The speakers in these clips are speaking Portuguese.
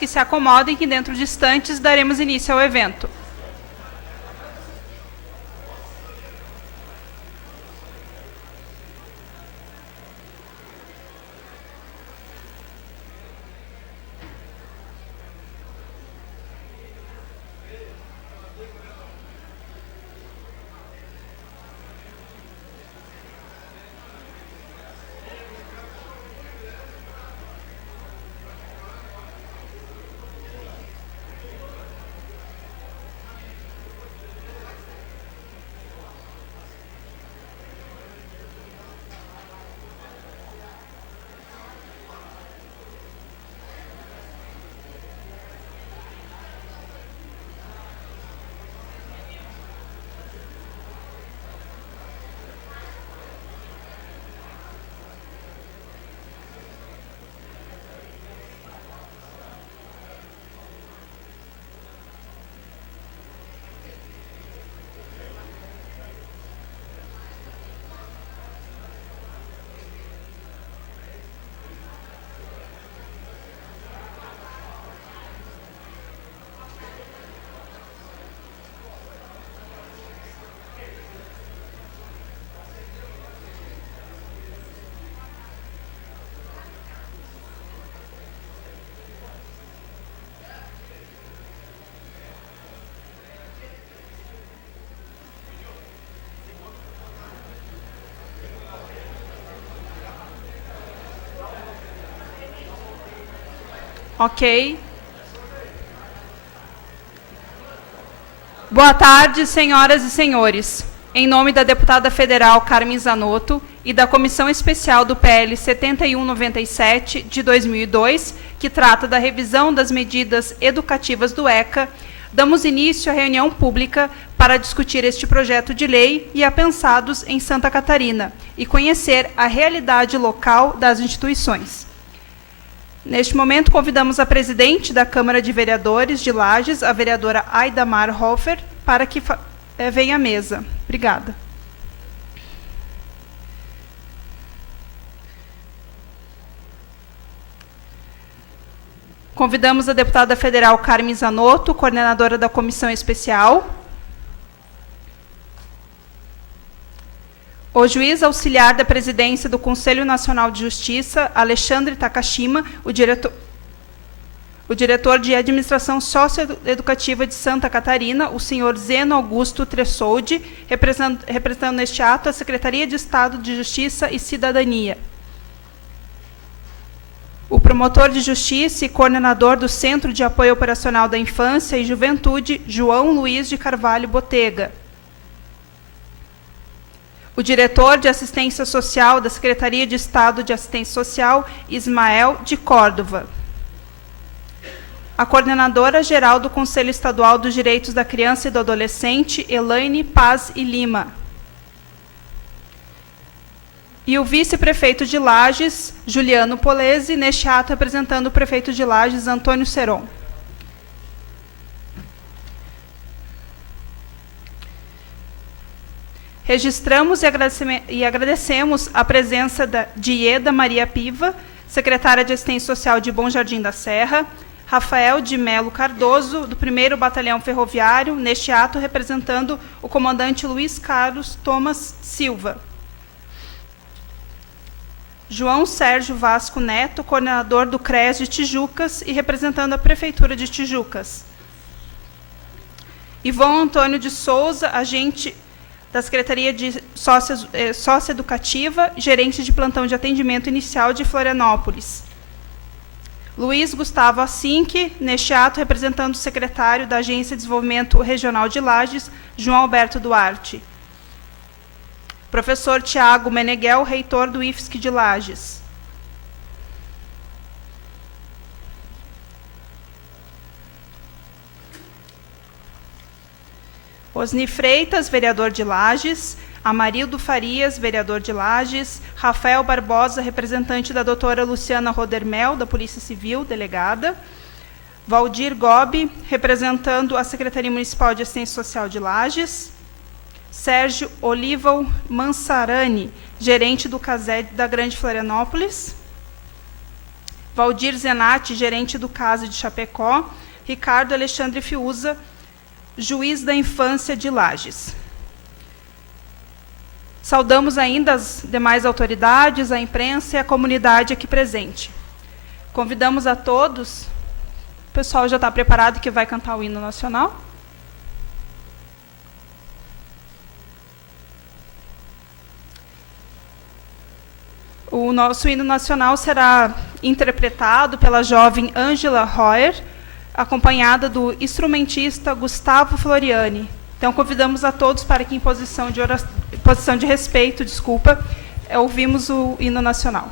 Que se acomodem, que dentro de instantes daremos início ao evento. Ok. Boa tarde, senhoras e senhores. Em nome da deputada federal Carmen Zanotto e da Comissão Especial do PL 7197 de 2002, que trata da revisão das medidas educativas do ECA, damos início à reunião pública para discutir este projeto de lei e apensados em Santa Catarina e conhecer a realidade local das instituições. Neste momento, convidamos a presidente da Câmara de Vereadores de Lages, a vereadora Aidamar Hofer, para que venha à mesa. Obrigada. Convidamos a deputada federal Carmen Zanotto, coordenadora da Comissão Especial. O juiz auxiliar da presidência do Conselho Nacional de Justiça, Alexandre Takashima, o diretor de Administração Socioeducativa de Santa Catarina, o senhor Zeno Augusto Tressoldi, representando neste ato a Secretaria de Estado de Justiça e Cidadania. O promotor de Justiça e coordenador do Centro de Apoio Operacional da Infância e Juventude, João Luiz de Carvalho Botega. O diretor de Assistência Social da Secretaria de Estado de Assistência Social, Ismael de Córdova. A coordenadora-geral do Conselho Estadual dos Direitos da Criança e do Adolescente, Elaine Paz e Lima. E o vice-prefeito de Lages, Juliano Polese, neste ato representando o prefeito de Lages, Antônio Seron. Registramos e agradecemos a presença de Ieda Maria Piva, secretária de Assistência Social de Bom Jardim da Serra, Rafael de Melo Cardoso, do 1º Batalhão Ferroviário, neste ato representando o comandante Luiz Carlos Thomas Silva. João Sérgio Vasco Neto, coordenador do CRES de Tijucas e representando a Prefeitura de Tijucas. Ivon Antônio de Souza, agente da Secretaria de Socioeducativa, gerente de plantão de atendimento inicial de Florianópolis. Luiz Gustavo Assinque, neste ato, representando o secretário da Agência de Desenvolvimento Regional de Lages, João Alberto Duarte. Professor Tiago Meneghel, reitor do IFSC de Lages. Osni Freitas, vereador de Lages, Amarildo Farias, vereador de Lages, Rafael Barbosa, representante da doutora Luciana Rodermel, da Polícia Civil, delegada, Valdir Gobi, representando a Secretaria Municipal de Assistência Social de Lages, Sérgio Olival Mansarani, gerente do CASED da Grande Florianópolis, Valdir Zenatti, gerente do CASE de Chapecó, Ricardo Alexandre Fiuza, juiz da infância de Lages. Saudamos ainda as demais autoridades, a imprensa e a comunidade aqui presente. Convidamos a todos, o pessoal já está preparado que vai cantar o hino nacional? O nosso hino nacional será interpretado pela jovem Ângela Royer, acompanhada do instrumentista Gustavo Floriani. Então, convidamos a todos para que, em posição de respeito, ouvimos o hino nacional.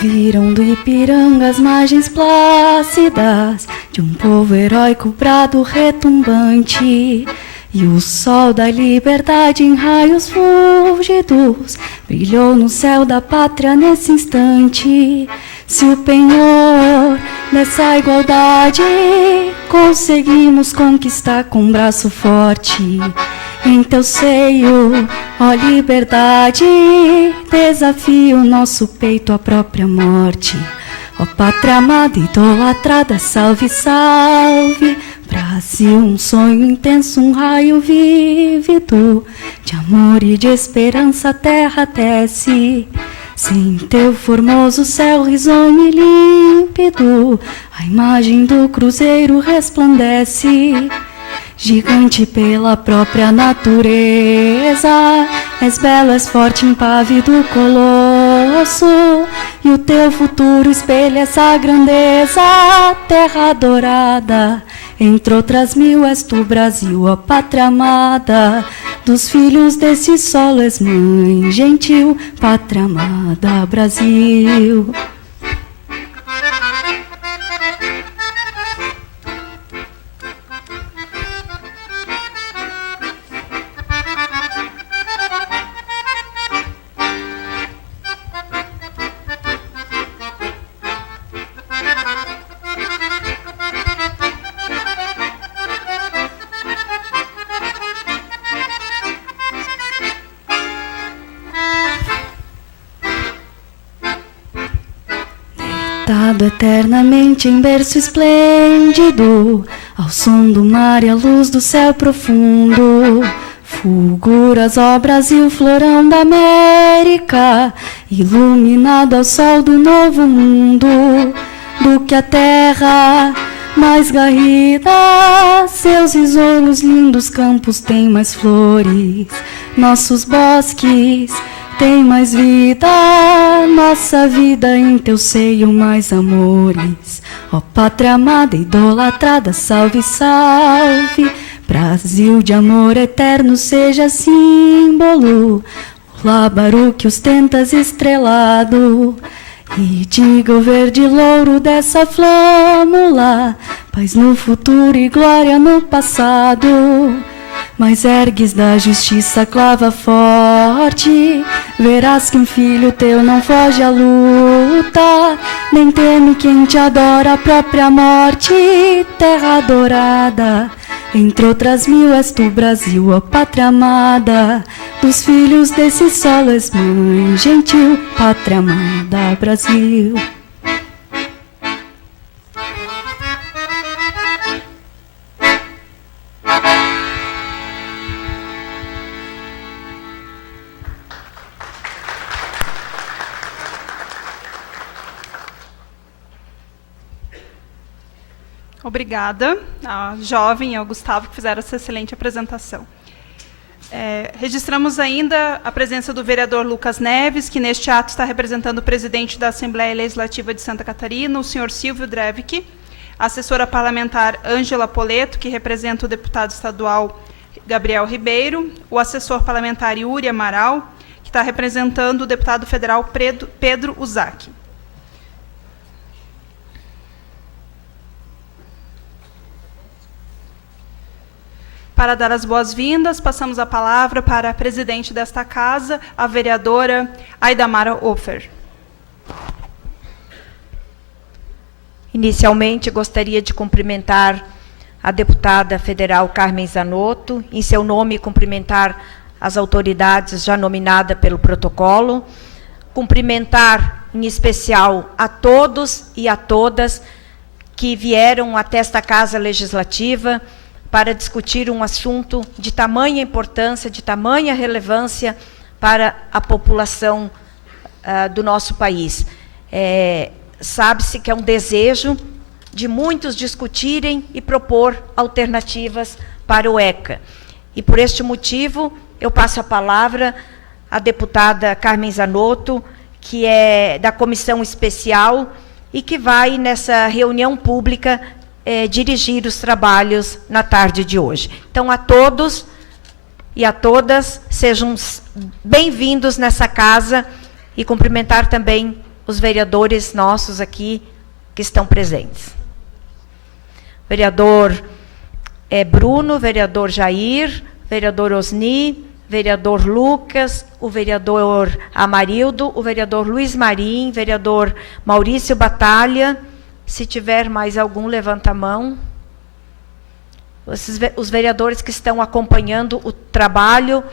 Viram do Ipiranga as margens plácidas de um povo heróico, brado retumbante, e o sol da liberdade em raios fúlgidos brilhou no céu da pátria nesse instante. Se o penhor dessa igualdade conseguimos conquistar com um braço forte, em teu seio, ó liberdade, desafia o nosso peito à própria morte. Ó pátria amada, idolatrada, salve, salve. Brasil, um sonho intenso, um raio vívido, de amor e de esperança a terra desce. Sem teu formoso céu risonho e límpido, a imagem do cruzeiro resplandece. Gigante pela própria natureza, és belo, és forte, impávido colosso, e o teu futuro espelha essa grandeza. Terra dourada, entre outras mil, és tu, Brasil, ó pátria amada. Dos filhos desse solo és mãe gentil, pátria amada, Brasil. Deitado eternamente em berço esplêndido, ao som do mar e à luz do céu profundo, fulguras, ó Brasil, florão da América, iluminado ao sol do novo mundo. Do que a terra mais garrida, seus risonhos lindos campos têm mais flores, nossos bosques tem mais vida, nossa vida em teu seio mais amores. Ó pátria amada, idolatrada, salve, salve. Brasil de amor eterno seja símbolo, o lábaro que ostentas estrelado. E diga o verde louro dessa flâmula, paz no futuro e glória no passado. Mas ergues da justiça clava forte, verás que um filho teu não foge à luta, nem teme quem te adora a própria morte. Terra dourada, entre outras mil, és tu, Brasil, ó pátria amada. Dos filhos desse solo és mãe gentil, pátria amada, Brasil. Obrigada à jovem e ao Gustavo que fizeram essa excelente apresentação. Registramos ainda a presença do vereador Lucas Neves, que neste ato está representando o presidente da Assembleia Legislativa de Santa Catarina, o senhor Silvio Drevik, a assessora parlamentar Ângela Poleto, que representa o deputado estadual Gabriel Ribeiro, o assessor parlamentar Yuri Amaral, que está representando o deputado federal Pedro Uzaki. Para dar as boas-vindas, passamos a palavra para a presidente desta casa, a vereadora Aidamara Ofer. Inicialmente, gostaria de cumprimentar a deputada federal Carmen Zanotto, em seu nome, cumprimentar as autoridades já nominadas pelo protocolo, cumprimentar, em especial, a todos e a todas que vieram até esta Casa Legislativa para discutir um assunto de tamanha importância, de tamanha relevância para a população do nosso país. Sabe-se que é um desejo de muitos discutirem e propor alternativas para o ECA. E, por este motivo, eu passo a palavra à deputada Carmen Zanotto, que é da Comissão Especial e que vai, nessa reunião pública, dirigir os trabalhos na tarde de hoje. Então, a todos e a todas, sejam bem-vindos nessa casa e cumprimentar também os vereadores nossos aqui que estão presentes. Vereador Bruno, vereador Jair, vereador Osni, vereador Lucas, o vereador Amarildo, o vereador Luiz Marim, vereador Maurício Batalha. Se tiver mais algum, levanta a mão. Os vereadores que estão acompanhando o trabalho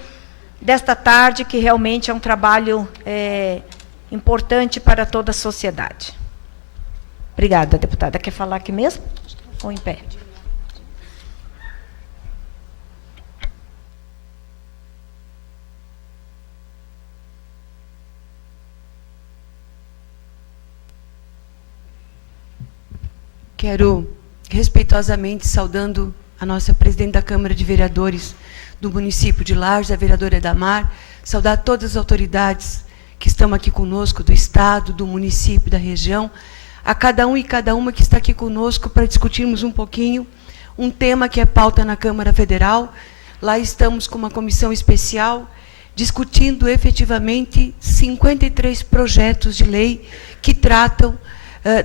desta tarde, que realmente é um trabalho importante para toda a sociedade. Obrigada, deputada. Quer falar aqui mesmo? Ou em pé? Quero, respeitosamente, saudando a nossa presidente da Câmara de Vereadores do município de Lages, a vereadora Aidamar, saudar todas as autoridades que estão aqui conosco, do Estado, do município, da região, a cada um e cada uma que está aqui conosco para discutirmos um pouquinho um tema que é pauta na Câmara Federal. Lá estamos com uma comissão especial, discutindo efetivamente 53 projetos de lei que tratam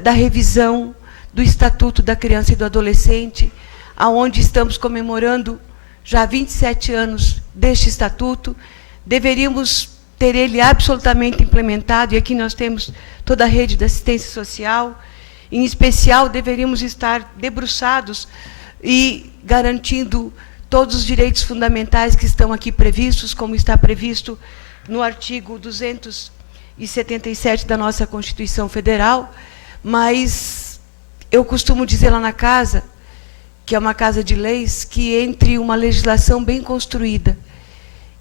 da revisão do Estatuto da Criança e do Adolescente, aonde estamos comemorando já 27 anos deste Estatuto. Deveríamos ter ele absolutamente implementado, e aqui nós temos toda a rede de assistência social. Em especial, deveríamos estar debruçados e garantindo todos os direitos fundamentais que estão aqui previstos, como está previsto no artigo 277 da nossa Constituição Federal. Mas eu costumo dizer lá na casa, que é uma casa de leis, que entre uma legislação bem construída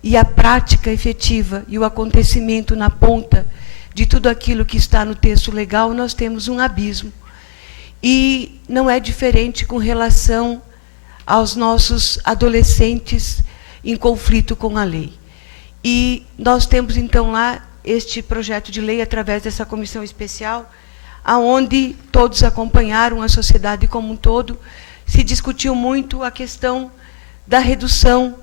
e a prática efetiva e o acontecimento na ponta de tudo aquilo que está no texto legal, nós temos um abismo. E não é diferente com relação aos nossos adolescentes em conflito com a lei. E nós temos, então, lá este projeto de lei, através dessa comissão especial, aonde todos acompanharam, a sociedade como um todo, se discutiu muito a questão da redução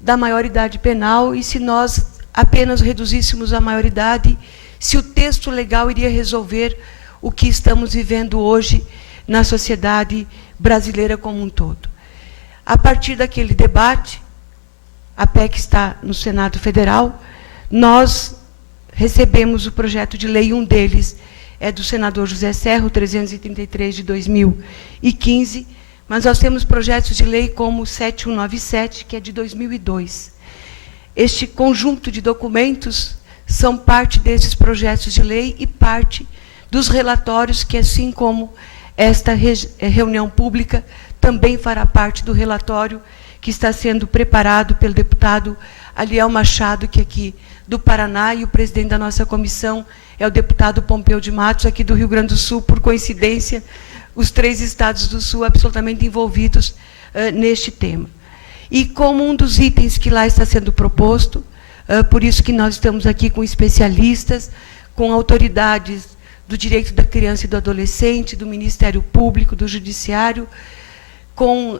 da maioridade penal, e se nós apenas reduzíssemos a maioridade, se o texto legal iria resolver o que estamos vivendo hoje na sociedade brasileira como um todo. A partir daquele debate, a PEC está no Senado Federal, nós recebemos o projeto de lei, um deles é do senador José Serra, o 333 de 2015, mas nós temos projetos de lei como o 7197, que é de 2002. Este conjunto de documentos são parte desses projetos de lei e parte dos relatórios que, assim como esta reunião pública, também fará parte do relatório que está sendo preparado pelo deputado Aliel Machado, que é aqui do Paraná, e o presidente da nossa comissão é o deputado Pompeu de Matos, aqui do Rio Grande do Sul, por coincidência, os 3 estados do Sul absolutamente envolvidos neste tema. E como um dos itens que lá está sendo proposto, por isso que nós estamos aqui com especialistas, com autoridades do direito da criança e do adolescente, do Ministério Público, do Judiciário, com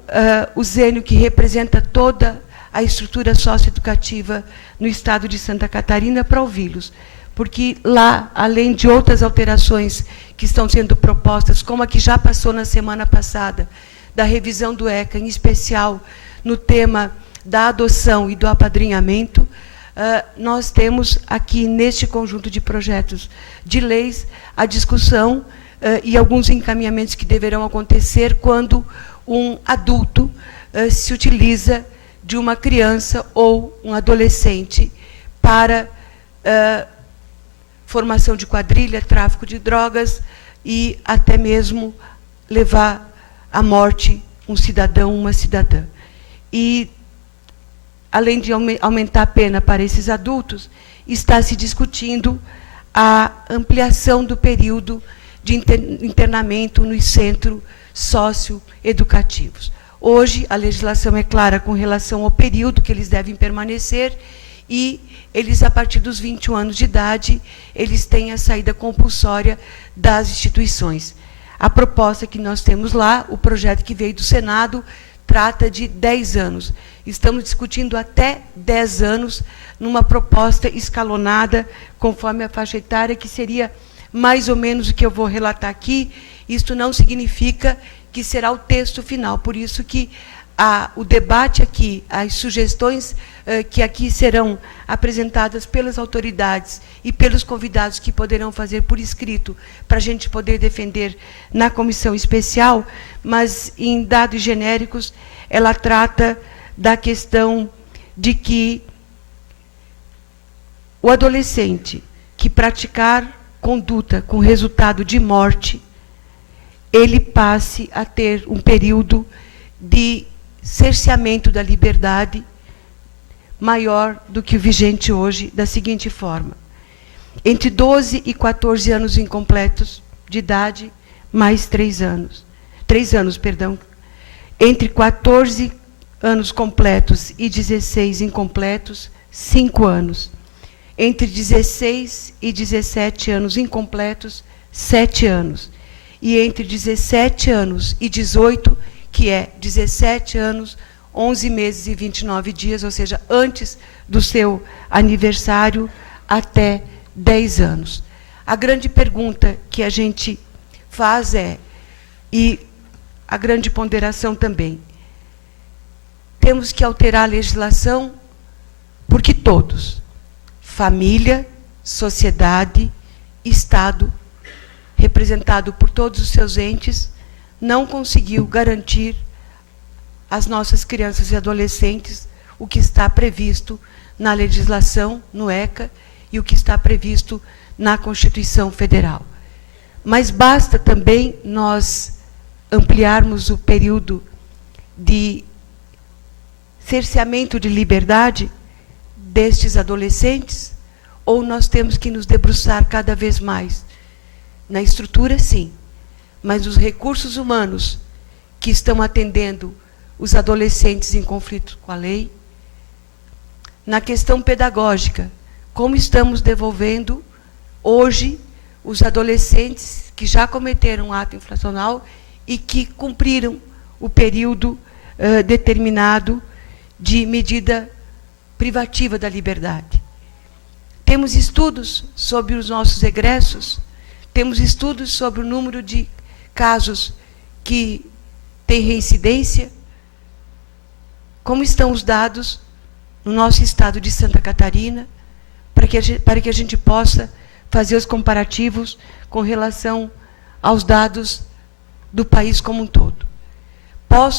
o Zênio, que representa toda a estrutura socioeducativa no estado de Santa Catarina para ouvi-los. Porque lá, além de outras alterações que estão sendo propostas, como a que já passou na semana passada, da revisão do ECA, em especial no tema da adoção e do apadrinhamento, nós temos aqui, neste conjunto de projetos de leis, a discussão e alguns encaminhamentos que deverão acontecer quando um adulto se utiliza de uma criança ou um adolescente para formação de quadrilha, tráfico de drogas e até mesmo levar à morte um cidadão, uma cidadã. E, além de aumentar a pena para esses adultos, está se discutindo a ampliação do período de internamento nos centros socioeducativos. Hoje, a legislação é clara com relação ao período que eles devem permanecer e eles, a partir dos 21 anos de idade, eles têm a saída compulsória das instituições. A proposta que nós temos lá, o projeto que veio do Senado, trata de 10 anos. Estamos discutindo até 10 anos numa proposta escalonada, conforme a faixa etária, que seria mais ou menos o que eu vou relatar aqui. Isto não significa que será o texto final, por isso que o debate aqui, as sugestões que aqui serão apresentadas pelas autoridades e pelos convidados que poderão fazer por escrito, para a gente poder defender na comissão especial, mas em dados genéricos, ela trata da questão de que o adolescente que praticar conduta com resultado de morte, ele passe a ter um período de cerceamento da liberdade maior do que o vigente hoje, da seguinte forma: entre 12 e 14 anos incompletos de idade, mais 3 anos. 3 anos, perdão. Entre 14 anos completos e 16 incompletos, 5 anos. Entre 16 e 17 anos incompletos, 7 anos. E entre 17 anos e 18, que é 17 anos, 11 meses e 29 dias, ou seja, antes do seu aniversário, até 10 anos. A grande pergunta que a gente faz e a grande ponderação também, temos que alterar a legislação porque todos, família, sociedade, Estado, representado por todos os seus entes, não conseguiu garantir às nossas crianças e adolescentes o que está previsto na legislação, no ECA, e o que está previsto na Constituição Federal. Mas basta também nós ampliarmos o período de cerceamento de liberdade destes adolescentes, ou nós temos que nos debruçar cada vez mais na estrutura, sim, mas os recursos humanos que estão atendendo os adolescentes em conflito com a lei, na questão pedagógica, como estamos devolvendo hoje os adolescentes que já cometeram um ato infracional e que cumpriram o período determinado de medida privativa da liberdade. Temos estudos sobre os nossos egressos, temos estudos sobre o número de casos que têm reincidência. Como estão os dados no nosso estado de Santa Catarina, para que a gente possa fazer os comparativos com relação aos dados do país como um todo.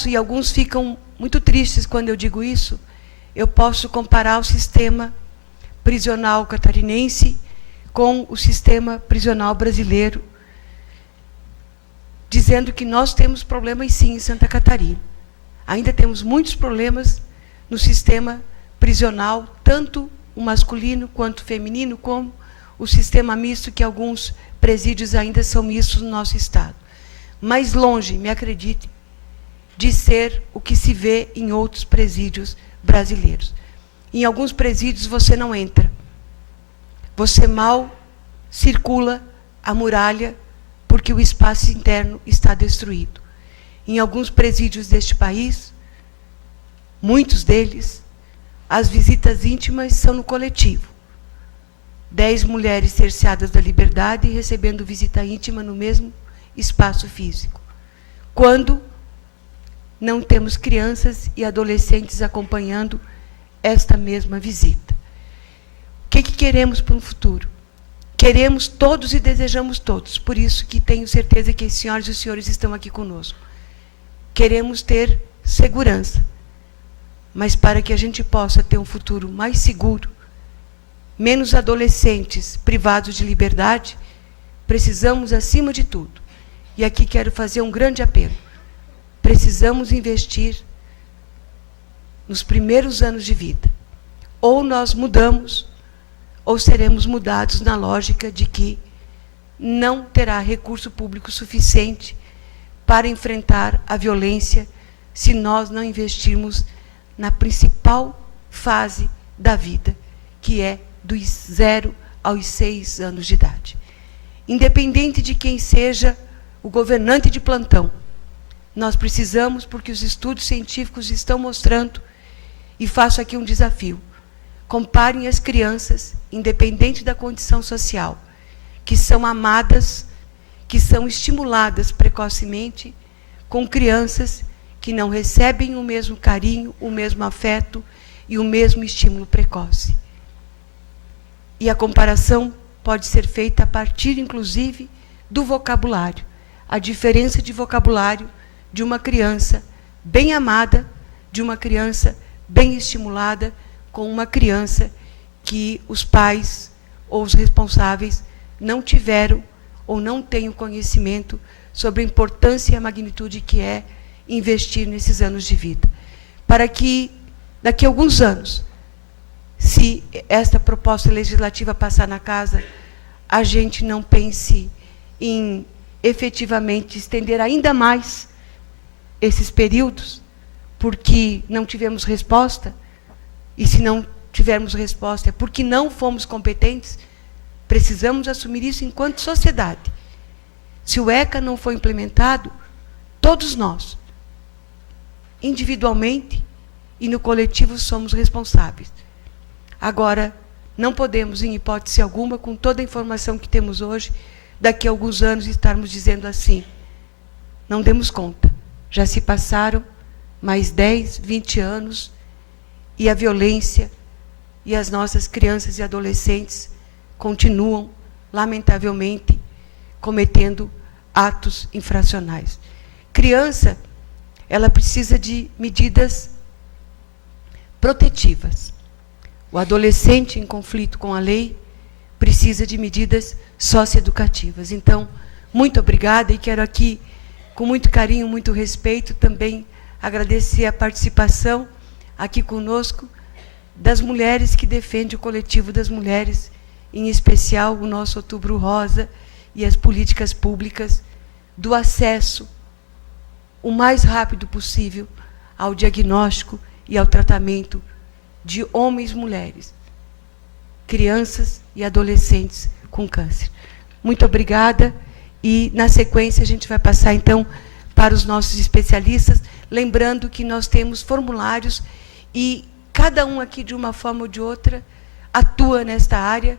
E alguns ficam muito tristes quando eu digo isso, eu posso comparar o sistema prisional catarinense com o sistema prisional brasileiro, dizendo que nós temos problemas, sim, em Santa Catarina. Ainda temos muitos problemas no sistema prisional, tanto o masculino quanto o feminino, como o sistema misto, que alguns presídios ainda são mistos no nosso estado. Mais longe, me acredite, de ser o que se vê em outros presídios brasileiros. Em alguns presídios você não entra. Você mal circula a muralha porque o espaço interno está destruído. Em alguns presídios deste país, muitos deles, as visitas íntimas são no coletivo. 10 mulheres cerceadas da liberdade recebendo visita íntima no mesmo espaço físico. Quando não temos crianças e adolescentes acompanhando esta mesma visita. O que queremos para um futuro? Queremos todos e desejamos todos, por isso que tenho certeza que as senhoras e os senhores estão aqui conosco. Queremos ter segurança, mas para que a gente possa ter um futuro mais seguro, menos adolescentes privados de liberdade, precisamos, acima de tudo, e aqui quero fazer um grande apelo, precisamos investir nos primeiros anos de vida. Ou nós mudamos, ou seremos mudados na lógica de que não terá recurso público suficiente para enfrentar a violência se nós não investirmos na principal fase da vida, que é dos 0 aos 6 anos de idade. Independente de quem seja o governante de plantão, nós precisamos, porque os estudos científicos estão mostrando, e faço aqui um desafio, comparem as crianças, independente da condição social, que são amadas, que são estimuladas precocemente, com crianças que não recebem o mesmo carinho, o mesmo afeto e o mesmo estímulo precoce. E a comparação pode ser feita a partir, inclusive, do vocabulário. A diferença de vocabulário de uma criança bem amada, de uma criança bem estimulada, com uma criança que os pais ou os responsáveis não tiveram ou não têm o conhecimento sobre a importância e a magnitude que é investir nesses anos de vida. Para que, daqui a alguns anos, se esta proposta legislativa passar na casa, a gente não pense em efetivamente estender ainda mais esses períodos, porque não tivemos resposta, e se não tivermos resposta é porque não fomos competentes, precisamos assumir isso enquanto sociedade. Se o ECA não for implementado, todos nós, individualmente e no coletivo, somos responsáveis. Agora, não podemos, em hipótese alguma, com toda a informação que temos hoje, daqui a alguns anos estarmos dizendo assim, não demos conta, já se passaram mais 10, 20 anos e a violência e as nossas crianças e adolescentes continuam, lamentavelmente, cometendo atos infracionais. Criança, ela precisa de medidas protetivas. O adolescente em conflito com a lei precisa de medidas socioeducativas. Então, muito obrigada, e quero aqui, com muito carinho, muito respeito, também agradecer a participação aqui conosco das mulheres que defendem o coletivo das mulheres, em especial o nosso Outubro Rosa e as políticas públicas do acesso o mais rápido possível ao diagnóstico e ao tratamento de homens e mulheres, crianças e adolescentes com câncer. Muito obrigada, e na sequência a gente vai passar então para os nossos especialistas, lembrando que nós temos formulários e cada um aqui, de uma forma ou de outra, atua nesta área,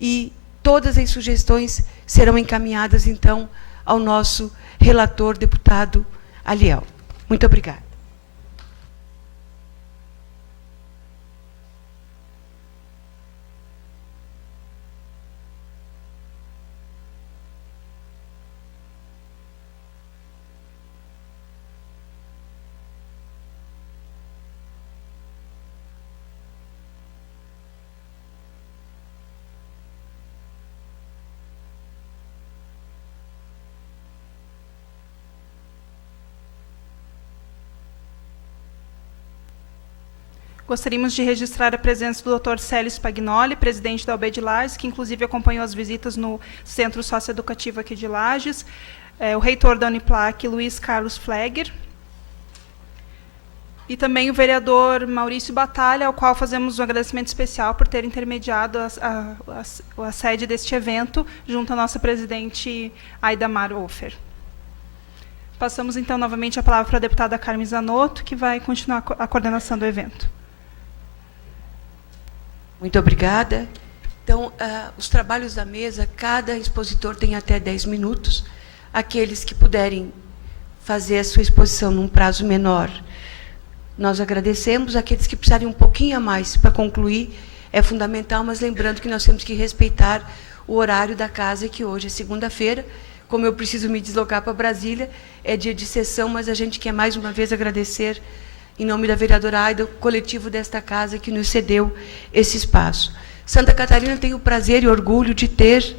e todas as sugestões serão encaminhadas então ao nosso relator, deputado Aliel. Muito obrigada. Gostaríamos de registrar a presença do Dr. Célio Spagnoli, presidente da UB de Lages, que inclusive acompanhou as visitas no Centro Socioeducativo aqui de Lages, o reitor da Uniplac, Luiz Carlos Flegger, e também o vereador Maurício Batalha, ao qual fazemos um agradecimento especial por ter intermediado a sede deste evento, junto à nossa presidente Aida Mar Ofer. Passamos, então, novamente a palavra para a deputada Carmen Zanotto, que vai continuar a coordenação do evento. Muito obrigada. Então, os trabalhos da mesa, cada expositor tem até 10 minutos. Aqueles que puderem fazer a sua exposição num prazo menor, nós agradecemos. Aqueles que precisarem um pouquinho a mais para concluir, é fundamental, mas lembrando que nós temos que respeitar o horário da casa, que hoje é segunda-feira. Como eu preciso me deslocar para Brasília, é dia de sessão, mas a gente quer mais uma vez agradecer, em nome da vereadora Aida, o coletivo desta casa que nos cedeu esse espaço. Santa Catarina tem o prazer e orgulho de ter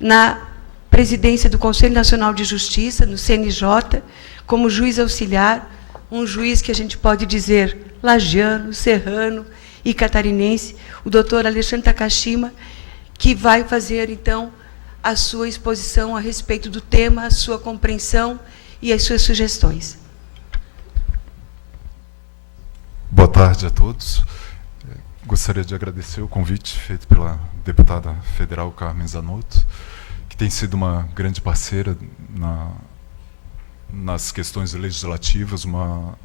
na presidência do Conselho Nacional de Justiça, no CNJ, como juiz auxiliar, um juiz que a gente pode dizer lagiano, serrano e catarinense, o doutor Alexandre Takashima, que vai fazer, então, a sua exposição a respeito do tema, a sua compreensão e as suas sugestões. Boa tarde a todos. Gostaria de agradecer o convite feito pela deputada federal Carmen Zanotto, que tem sido uma grande parceira nas questões legislativas, uma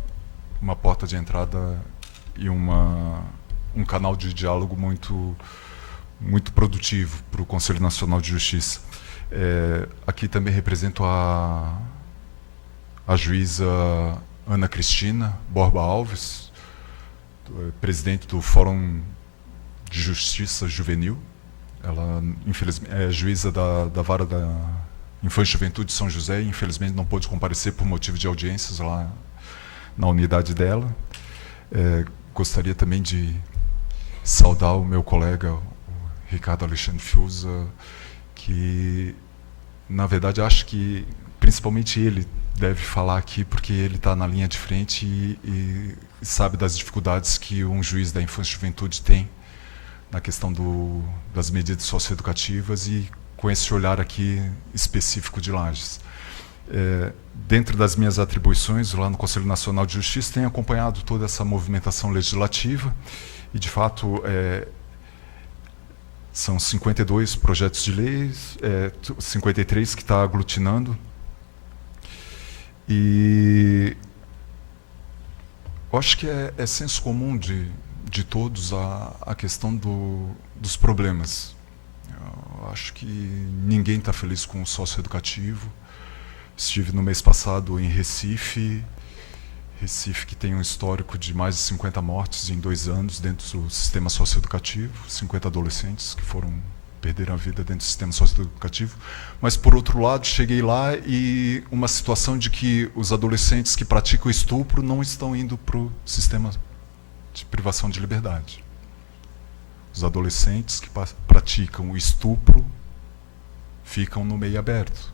porta de entrada e um canal de diálogo muito produtivo para o Conselho Nacional de Justiça. Aqui também represento a juíza Ana Cristina Borba Alves, presidente do Fórum de Justiça Juvenil. Ela, infelizmente, é juíza da Vara da Infância e Juventude de São José e, infelizmente, não pôde comparecer por motivo de audiências lá na unidade dela. Gostaria também de saudar o meu colega, Ricardo Alexandre Fiuza, que, na verdade, acho que, principalmente ele, deve falar aqui, porque ele está na linha de frente e sabe das dificuldades que um juiz da infância e juventude tem na questão das medidas socioeducativas e com esse olhar aqui específico de Lages. Dentro das minhas atribuições, lá no Conselho Nacional de Justiça, tenho acompanhado toda essa movimentação legislativa e, de fato, são 52 projetos de leis, 53 que está aglutinando. E eu acho que é senso comum de todos a questão dos problemas. Eu acho que ninguém está feliz com o socioeducativo. Estive no mês passado em Recife, que tem um histórico de mais de 50 mortes em 2 anos dentro do sistema socioeducativo, 50 adolescentes que perderam a vida dentro do sistema socioeducativo. Mas, por outro lado, cheguei lá e uma situação de que os adolescentes que praticam estupro não estão indo para o sistema de privação de liberdade. Os adolescentes que praticam o estupro ficam no meio aberto,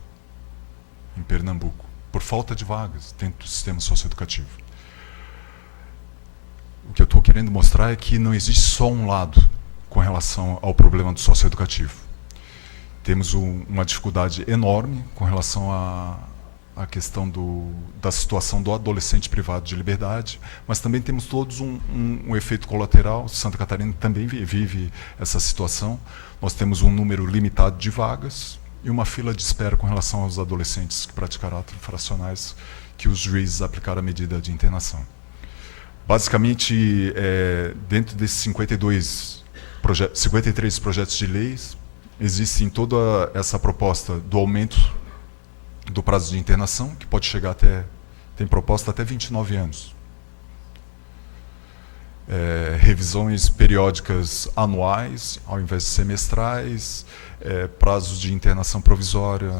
em Pernambuco, por falta de vagas dentro do sistema socioeducativo. O que eu estou querendo mostrar é que não existe só um lado com relação ao problema do socioeducativo. Temos uma dificuldade enorme com relação à questão da situação do adolescente privado de liberdade, mas também temos todos um efeito colateral. Santa Catarina também vive essa situação. Nós temos um número limitado de vagas e uma fila de espera com relação aos adolescentes que praticaram atos infracionais que os juízes aplicaram a medida de internação. Basicamente, dentro desses 53 projetos de leis, existe toda essa proposta do aumento do prazo de internação, que pode chegar tem proposta até 29 anos. Revisões periódicas anuais, ao invés de semestrais, prazos de internação provisória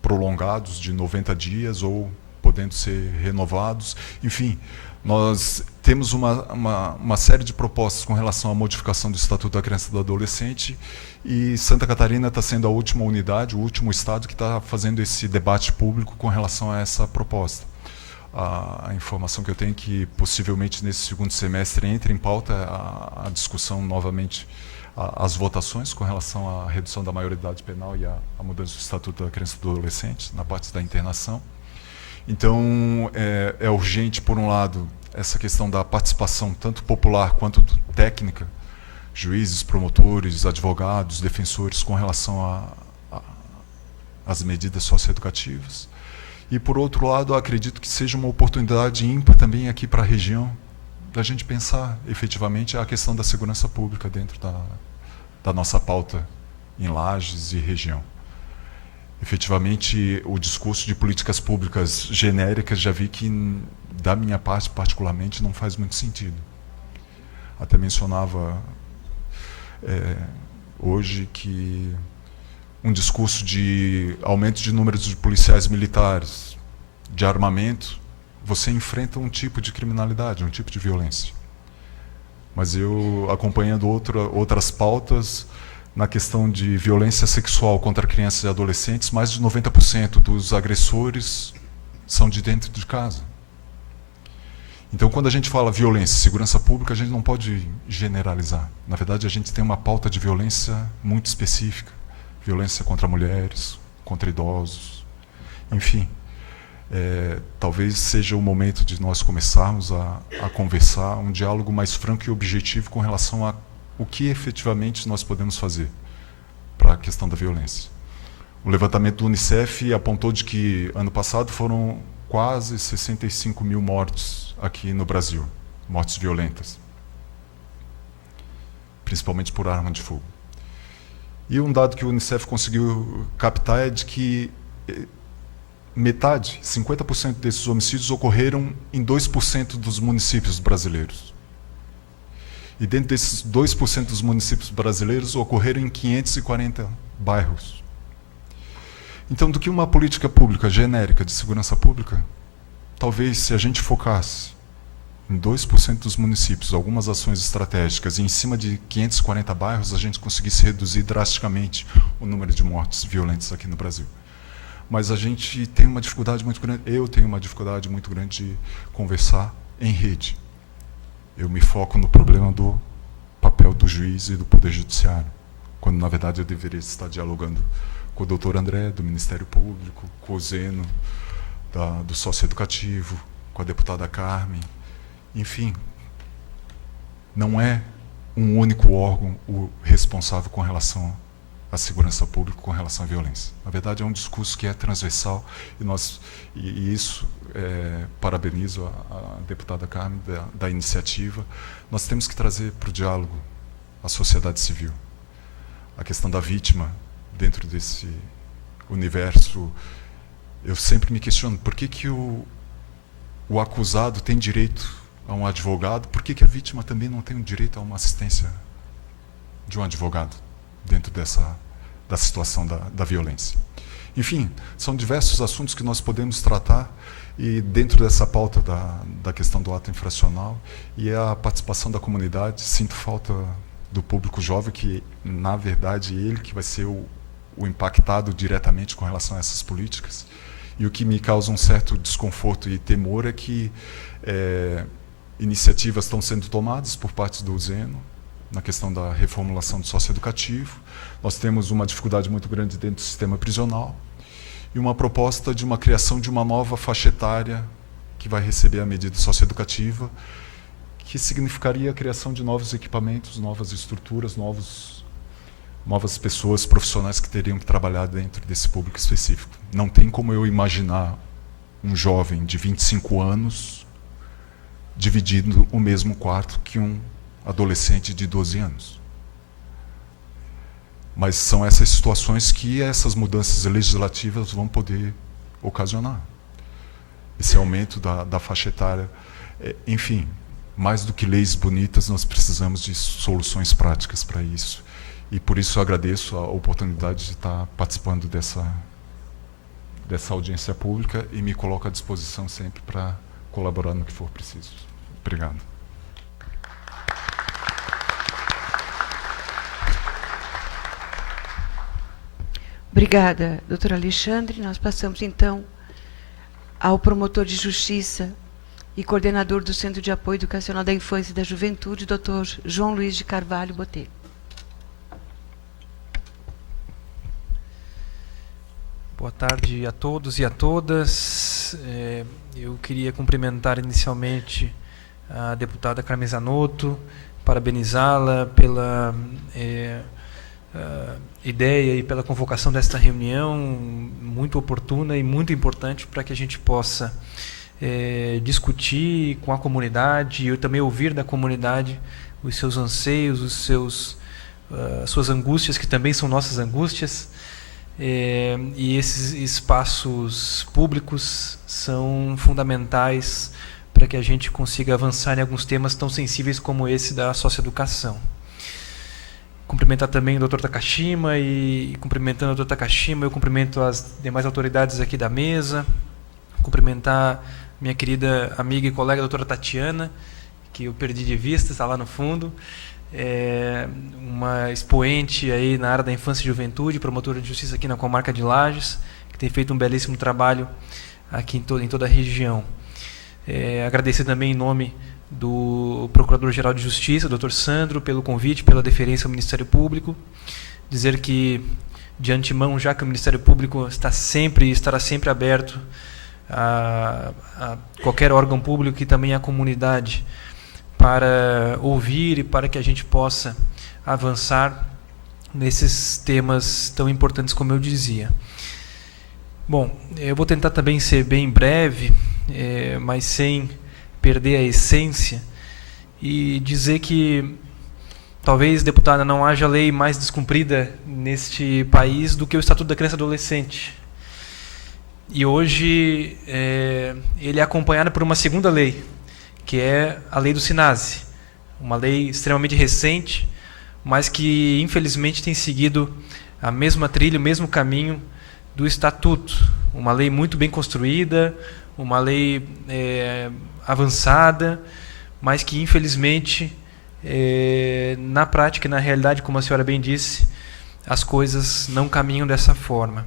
prolongados de 90 dias ou podendo ser renovados. Enfim, nós temos uma série de propostas com relação à modificação do Estatuto da Criança e do Adolescente e Santa Catarina está sendo a última unidade, o último estado que está fazendo esse debate público com relação a essa proposta. A informação que eu tenho é que possivelmente nesse segundo semestre entre em pauta a discussão novamente, as votações com relação à redução da maioridade penal e a mudança do Estatuto da Criança e do Adolescente na parte da internação. Então, é urgente, por um lado, essa questão da participação tanto popular quanto técnica, juízes, promotores, advogados, defensores, com relação às medidas socioeducativas. E, por outro lado, acredito que seja uma oportunidade ímpar também aqui para a região da gente pensar efetivamente a questão da segurança pública dentro da nossa pauta em Lages e região. Efetivamente, o discurso de políticas públicas genéricas, já vi que, da minha parte particularmente, não faz muito sentido. Até mencionava hoje que um discurso de aumento de números de policiais militares, de armamento, você enfrenta um tipo de criminalidade, um tipo de violência. Mas eu, acompanhando outras pautas, na questão de violência sexual contra crianças e adolescentes, mais de 90% dos agressores são de dentro de casa. Então, quando a gente fala violência e segurança pública, a gente não pode generalizar. Na verdade, a gente tem uma pauta de violência muito específica. Violência contra mulheres, contra idosos, enfim. Talvez seja o momento de nós começarmos a conversar, um diálogo mais franco e objetivo com relação a o que efetivamente nós podemos fazer para a questão da violência. O levantamento do Unicef apontou de que, ano passado, foram quase 65 mil mortes aqui no Brasil, mortes violentas, principalmente por arma de fogo. E um dado que o Unicef conseguiu captar é de que metade, 50% desses homicídios ocorreram em 2% dos municípios brasileiros. E dentro desses 2% dos municípios brasileiros ocorreram em 540 bairros. Então, do que uma política pública genérica de segurança pública, talvez se a gente focasse em 2% dos municípios, algumas ações estratégicas, e em cima de 540 bairros, a gente conseguisse reduzir drasticamente o número de mortes violentas aqui no Brasil. Mas a gente tem uma dificuldade muito grande, eu tenho uma dificuldade muito grande de conversar em rede. Eu me foco no problema do papel do juiz e do Poder Judiciário, quando, na verdade, eu deveria estar dialogando com o doutor André, do Ministério Público, com o Zeno, do Socioeducativo, com a deputada Carmen. Enfim, não é um único órgão o responsável com relação à segurança pública, com relação à violência. Na verdade, é um discurso que é transversal e isso, parabenizo a deputada Carmen da iniciativa. Nós temos que trazer para o diálogo a sociedade civil. A questão da vítima dentro desse universo, eu sempre me questiono por que o acusado tem direito a um advogado, por que a vítima também não tem o direito a uma assistência de um advogado dentro da situação da violência. Enfim, são diversos assuntos que nós podemos tratar e dentro dessa pauta da questão do ato infracional e a participação da comunidade, sinto falta do público jovem, que, na verdade, ele que vai ser o impactado diretamente com relação a essas políticas. E o que me causa um certo desconforto e temor é que iniciativas estão sendo tomadas por parte do Zeno, na questão da reformulação do socioeducativo. Nós temos uma dificuldade muito grande dentro do sistema prisional e uma proposta de uma criação de uma nova faixa etária que vai receber a medida socioeducativa, que significaria a criação de novos equipamentos, novas estruturas, novas pessoas profissionais que teriam que trabalhar dentro desse público específico. Não tem como eu imaginar um jovem de 25 anos dividindo o mesmo quarto que um adolescente de 12 anos. Mas são essas situações que essas mudanças legislativas vão poder ocasionar. Esse aumento da faixa etária. Enfim, mais do que leis bonitas, nós precisamos de soluções práticas para isso. E por isso eu agradeço a oportunidade de estar participando dessa audiência pública e me coloco à disposição sempre para colaborar no que for preciso. Obrigado. Obrigada, doutor Alexandre. Nós passamos, então, ao promotor de justiça e coordenador do Centro de Apoio Educacional da Infância e da Juventude, doutor João Luiz de Carvalho Botelho. Boa tarde a todos e a todas. Eu queria cumprimentar inicialmente a deputada Carmen Zanotto, parabenizá-la pela ideia e pela convocação desta reunião muito oportuna e muito importante para que a gente possa discutir com a comunidade e também ouvir da comunidade os seus anseios, suas angústias, que também são nossas angústias. E esses espaços públicos são fundamentais para que a gente consiga avançar em alguns temas tão sensíveis como esse da socioeducação. Cumprimentar também o Dr. Takashima, e cumprimentando o Dr. Takashima, eu cumprimento as demais autoridades aqui da mesa, cumprimentar minha querida amiga e colega doutora Tatiana, que eu perdi de vista, está lá no fundo, uma expoente aí na área da infância e juventude, promotora de justiça aqui na comarca de Lages, que tem feito um belíssimo trabalho aqui em toda a região. Agradecer também em nome do Procurador-Geral de Justiça, Dr. Sandro, pelo convite, pela deferência ao Ministério Público. Dizer que, de antemão, já que o Ministério Público estará sempre aberto a qualquer órgão público e também à comunidade, para ouvir e para que a gente possa avançar nesses temas tão importantes como eu dizia. Bom, eu vou tentar também ser bem breve, mas sem perder a essência, e dizer que talvez, deputada, não haja lei mais descumprida neste país do que o Estatuto da Criança e Adolescente. E hoje ele é acompanhado por uma segunda lei, que é a lei do SINASE, uma lei extremamente recente, mas que infelizmente tem seguido a mesma trilha, o mesmo caminho do Estatuto. Uma lei muito bem construída, uma lei avançada, mas que infelizmente na prática e na realidade, como a senhora bem disse, as coisas não caminham dessa forma.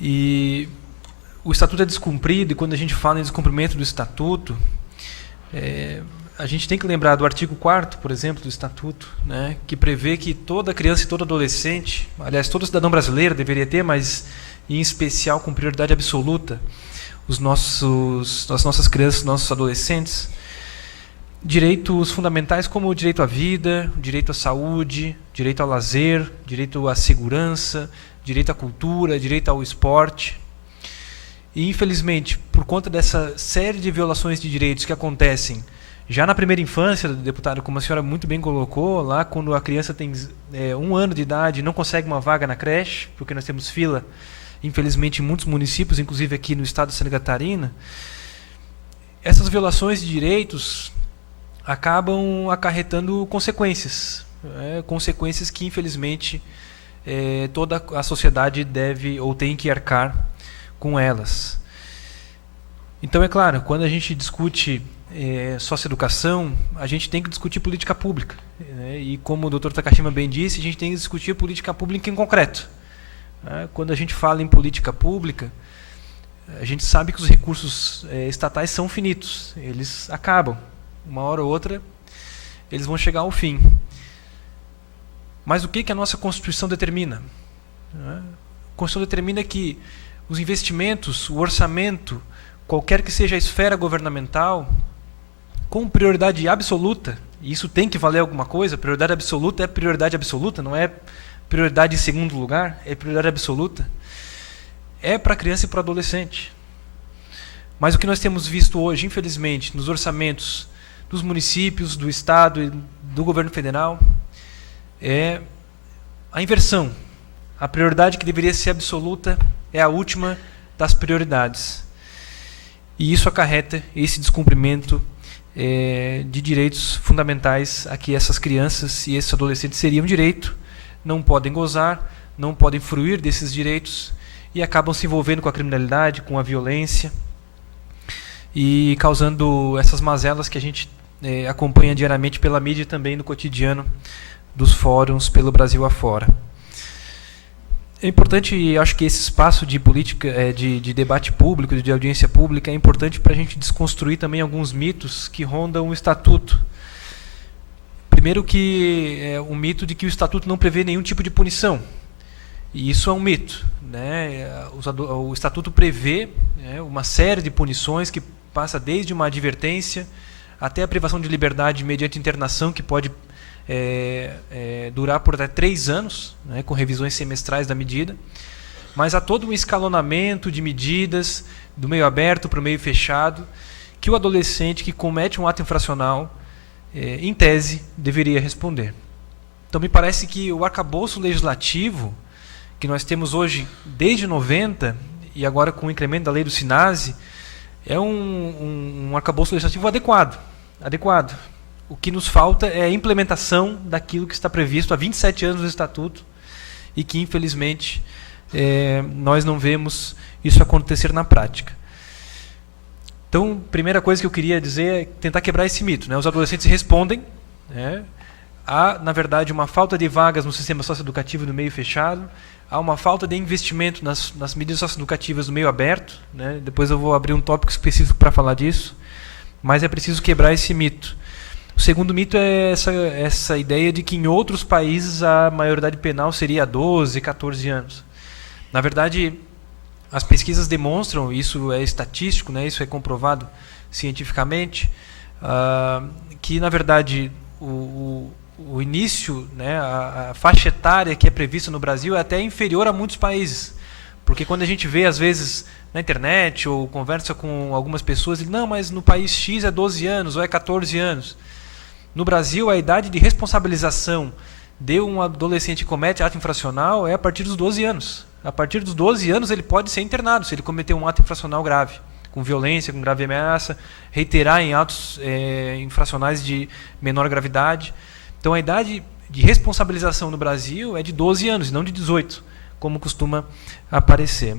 E o Estatuto é descumprido, e quando a gente fala em descumprimento do Estatuto, a gente tem que lembrar do artigo 4º, por exemplo, do Estatuto, né, que prevê que toda criança e todo adolescente, aliás, todo cidadão brasileiro deveria ter, mas em especial com prioridade absoluta, as nossas crianças, nossos adolescentes, direitos fundamentais como o direito à vida, o direito à saúde, direito ao lazer, direito à segurança, direito à cultura, direito ao esporte. E, infelizmente, por conta dessa série de violações de direitos que acontecem já na primeira infância, deputado, como a senhora muito bem colocou, lá quando a criança tem 1 ano de idade e não consegue uma vaga na creche, porque nós temos fila, infelizmente, em muitos municípios, inclusive aqui no estado de Santa Catarina, essas violações de direitos acabam acarretando consequências, consequências que, infelizmente, toda a sociedade deve ou tem que arcar com elas. Então, é claro, quando a gente discute socioeducação, a gente tem que discutir política pública, e como o Dr. Takashima bem disse, a gente tem que discutir política pública em concreto. Quando a gente fala em política pública, a gente sabe que os recursos estatais são finitos, eles acabam, uma hora ou outra eles vão chegar ao fim. Mas o que a nossa Constituição determina? A Constituição determina que os investimentos, o orçamento, qualquer que seja a esfera governamental, com prioridade absoluta, e isso tem que valer alguma coisa, prioridade absoluta é prioridade absoluta, não é prioridade em segundo lugar, é prioridade absoluta, é para a criança e para o adolescente. Mas o que nós temos visto hoje, infelizmente, nos orçamentos dos municípios, do Estado e do governo federal, é a inversão. A prioridade que deveria ser absoluta é a última das prioridades. E isso acarreta esse descumprimento de direitos fundamentais a que essas crianças e esses adolescentes teriam direito, não podem gozar, não podem fruir desses direitos e acabam se envolvendo com a criminalidade, com a violência e causando essas mazelas que a gente acompanha diariamente pela mídia e também no cotidiano dos fóruns pelo Brasil afora. É importante, e acho que esse espaço de política, de debate público, de audiência pública, é importante para a gente desconstruir também alguns mitos que rondam o Estatuto. Primeiro que é o mito de que o Estatuto não prevê nenhum tipo de punição. E isso é um mito, né? O Estatuto prevê uma série de punições que passa desde uma advertência até a privação de liberdade mediante internação, que pode durar por até 3 anos, né, com revisões semestrais da medida. mas há todo um escalonamento de medidas do meio aberto para o meio fechado, que o adolescente que comete um ato infracional, em tese, deveria responder. Então, me parece que o arcabouço legislativo que nós temos hoje desde 90, e agora com o incremento da lei do SINASE, é um arcabouço legislativo adequado. O que nos falta é a implementação daquilo que está previsto há 27 anos no Estatuto e que, infelizmente, nós não vemos isso acontecer na prática. Então, primeira coisa que eu queria dizer é tentar quebrar esse mito, né? Os adolescentes respondem, né? Há, na verdade, uma falta de vagas no sistema socioeducativo no meio fechado, há uma falta de investimento nas medidas socioeducativas no meio aberto, né? Depois eu vou abrir um tópico específico para falar disso, mas é preciso quebrar esse mito. O segundo mito é essa ideia de que em outros países a maioridade penal seria 12, 14 anos. Na verdade, as pesquisas demonstram, isso é estatístico, né? Isso é comprovado cientificamente, que, na verdade, o início, né, a faixa etária que é prevista no Brasil é até inferior a muitos países. Porque quando a gente vê, às vezes, na internet ou conversa com algumas pessoas, dizem, não, mas no país X é 12 anos ou é 14 anos. No Brasil, a idade de responsabilização de um adolescente que comete ato infracional é a partir dos 12 anos. A partir dos 12 anos ele pode ser internado se ele cometer um ato infracional grave, com violência, com grave ameaça, reiterar em atos infracionais de menor gravidade. Então, a idade de responsabilização no Brasil é de 12 anos, e não de 18, como costuma aparecer.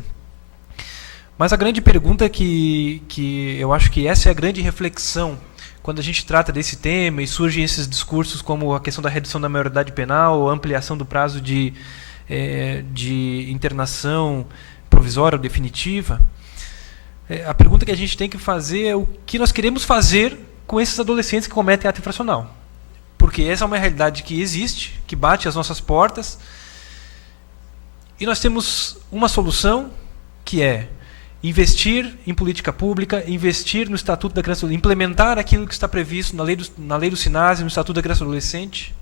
Mas a grande pergunta que eu acho que essa é a grande reflexão quando a gente trata desse tema e surgem esses discursos como a questão da redução da maioridade penal, a ampliação do prazo de internação provisória ou definitiva, a pergunta que a gente tem que fazer é o que nós queremos fazer com esses adolescentes que cometem ato infracional. Porque essa é uma realidade que existe, que bate às nossas portas, e nós temos uma solução, que é investir em política pública, investir no Estatuto da Criança e Adolescente, implementar aquilo que está previsto na lei do SINASE, no Estatuto da Criança e Adolescente.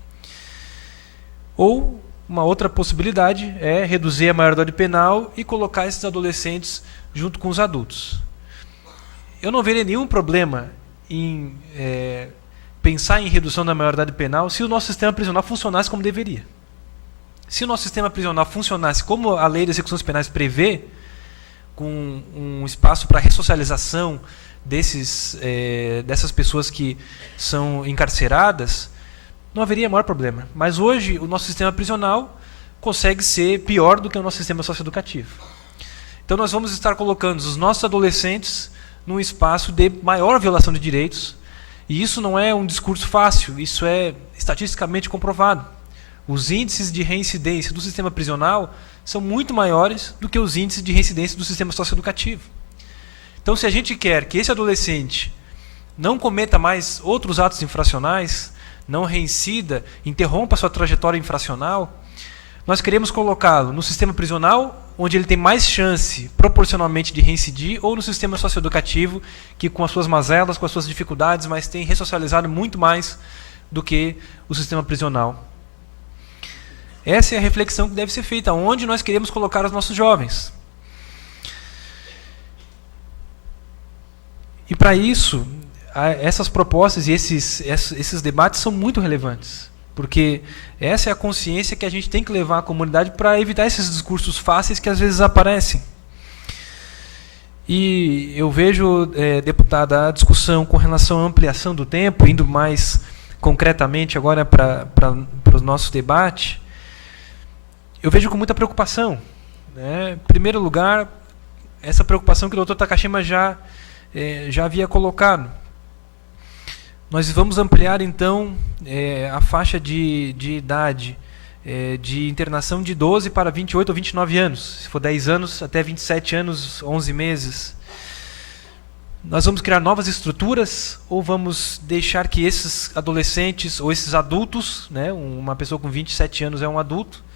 Ou uma outra possibilidade é reduzir a maioridade penal e colocar esses adolescentes junto com os adultos. Eu não veria nenhum problema em pensar em redução da maioridade penal se o nosso sistema prisional funcionasse como deveria. Se o nosso sistema prisional funcionasse como a lei das execuções penais prevê, com um espaço para ressocialização dessas pessoas que são encarceradas, não haveria maior problema. Mas hoje o nosso sistema prisional consegue ser pior do que o nosso sistema socioeducativo. Então nós vamos estar colocando os nossos adolescentes num espaço de maior violação de direitos, e isso não é um discurso fácil, isso é estatisticamente comprovado. Os índices de reincidência do sistema prisional são muito maiores do que os índices de reincidência do sistema socioeducativo. Então, se a gente quer que esse adolescente não cometa mais outros atos infracionais, não reincida, interrompa sua trajetória infracional, nós queremos colocá-lo no sistema prisional, onde ele tem mais chance, proporcionalmente, de reincidir, ou no sistema socioeducativo, que com as suas mazelas, com as suas dificuldades, mas tem ressocializado muito mais do que o sistema prisional. Essa é a reflexão que deve ser feita, onde nós queremos colocar os nossos jovens. E para isso, essas propostas e esses debates são muito relevantes, porque essa é a consciência que a gente tem que levar à comunidade para evitar esses discursos fáceis que às vezes aparecem. E eu vejo, deputada, a discussão com relação à ampliação do tempo, indo mais concretamente agora para o nosso debate, eu vejo com muita preocupação, né? Em primeiro lugar, essa preocupação que o Dr. Takashima já havia colocado. Nós vamos ampliar, então, a faixa de idade de internação de 12 para 28 ou 29 anos. Se for 10 anos, até 27 anos, 11 meses. Nós vamos criar novas estruturas ou vamos deixar que esses adolescentes ou esses adultos, né, uma pessoa com 27 anos é um adulto,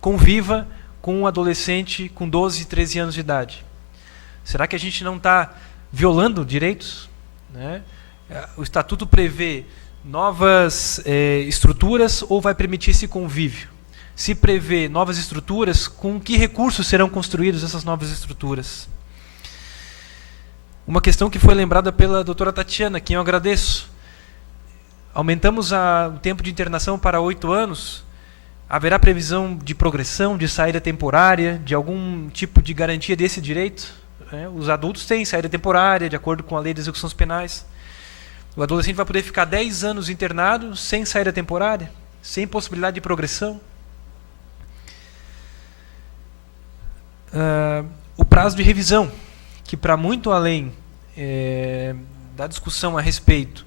conviva com um adolescente com 12, 13 anos de idade? Será que a gente não está violando direitos, né? O Estatuto prevê novas estruturas ou vai permitir esse convívio? se prevê novas estruturas, com que recursos serão construídas essas novas estruturas? Uma questão que foi lembrada pela doutora Tatiana, quem eu agradeço. Aumentamos o tempo de internação para 8 anos. Haverá previsão de progressão, de saída temporária, de algum tipo de garantia desse direito? Os adultos têm saída temporária, de acordo com a lei de execuções penais. O adolescente vai poder ficar 10 anos internado sem saída temporária, sem possibilidade de progressão. O prazo de revisão, que para muito além da discussão a respeito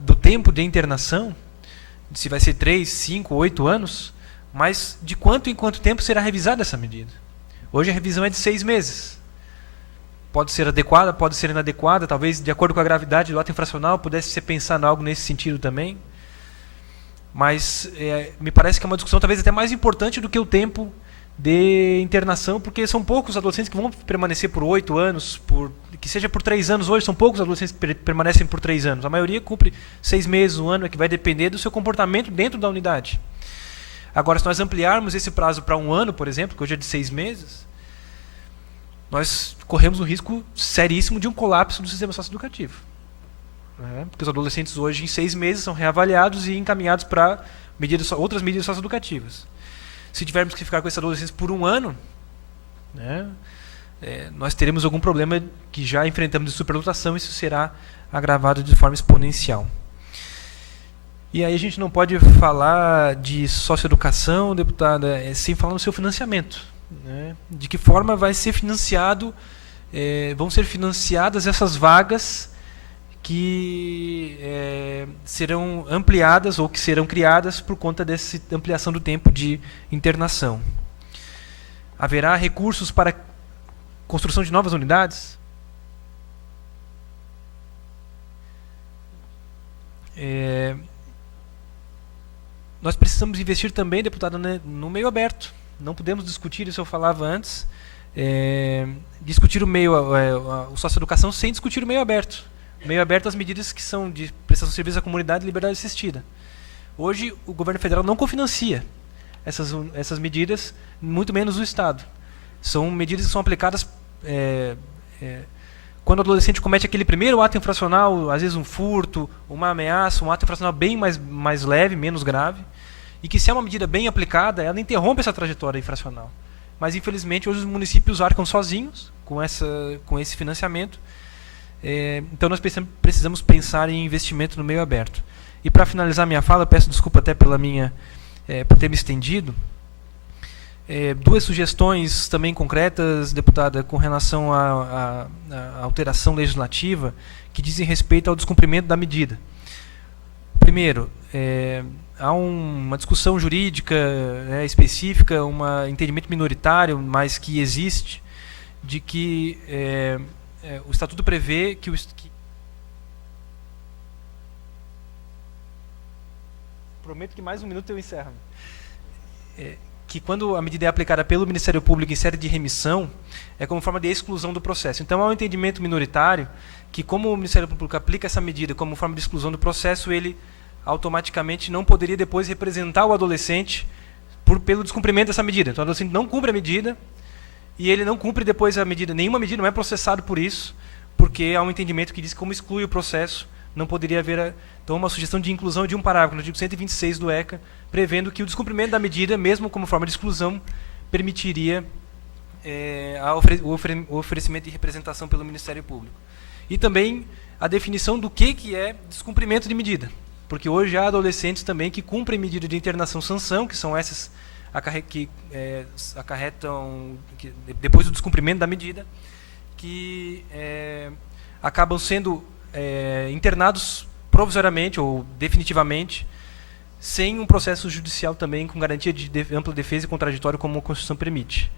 do tempo de internação, se vai ser 3, 5, 8 anos, mas de quanto em quanto tempo será revisada essa medida. Hoje a revisão é de 6 meses. Pode ser adequada, pode ser inadequada, talvez de acordo com a gravidade do ato infracional pudesse ser pensado em algo nesse sentido também. Mas me parece que é uma discussão talvez até mais importante do que o tempo de internação, porque são poucos adolescentes que vão permanecer por 8 anos, que seja por 3 anos hoje, são poucos adolescentes que permanecem por 3 anos. A maioria cumpre 6 meses, 1 ano, que vai depender do seu comportamento dentro da unidade. Agora, se nós ampliarmos esse prazo para 1 ano, por exemplo, que hoje é de 6 meses, nós corremos um risco seríssimo de um colapso do sistema socioeducativo. Porque os adolescentes hoje, em 6 meses, são reavaliados e encaminhados para outras medidas socioeducativas. Se tivermos que ficar com esses adolescentes por 1 ano, nós teremos algum problema que já enfrentamos de superlotação, e isso será agravado de forma exponencial. E aí a gente não pode falar de socioeducação, deputada, sem falar no seu financiamento. De que forma vai ser financiado, vão ser financiadas essas vagas que serão ampliadas ou que serão criadas por conta dessa ampliação do tempo de internação. Haverá recursos para construção de novas unidades? Nós precisamos investir também, deputada, no meio aberto. Não podemos discutir, isso eu falava antes, discutir o socioeducação sem discutir o meio aberto. O meio aberto, as medidas que são de prestação de serviço à comunidade e liberdade assistida. Hoje, o governo federal não cofinancia essas medidas, muito menos o Estado. São medidas que são aplicadas quando o adolescente comete aquele primeiro ato infracional, às vezes um furto, uma ameaça, um ato infracional bem mais leve, menos grave, e que, se é uma medida bem aplicada, ela interrompe essa trajetória infracional. Mas, infelizmente, hoje os municípios arcam sozinhos com esse financiamento. Então, nós precisamos pensar em investimento no meio aberto. E, para finalizar minha fala, peço desculpa até por ter me estendido. 2 sugestões também concretas, deputada, com relação à alteração legislativa, que dizem respeito ao descumprimento da medida. Primeiro, há uma discussão jurídica específica, um entendimento minoritário, mas que existe, de que o Estatuto prevê que prometo que mais 1 minuto eu encerro. Que quando a medida é aplicada pelo Ministério Público em sede de remissão, é como forma de exclusão do processo. Então, há um entendimento minoritário que, como o Ministério Público aplica essa medida como forma de exclusão do processo, ele automaticamente não poderia depois representar o adolescente pelo descumprimento dessa medida. Então, o adolescente não cumpre a medida e ele não cumpre depois a medida. Nenhuma medida, não é processado por isso, porque há um entendimento que diz que, como exclui o processo, não poderia haver uma sugestão de inclusão de um parágrafo no artigo 126 do ECA, prevendo que o descumprimento da medida, mesmo como forma de exclusão, permitiria o oferecimento de representação pelo Ministério Público. E também a definição do que é descumprimento de medida, porque hoje há adolescentes também que cumprem medida de internação-sanção, que são essas que acarretam, depois do descumprimento da medida, que acabam sendo internados provisoriamente ou definitivamente, sem um processo judicial também com garantia de ampla defesa e contraditório, como a Constituição permite.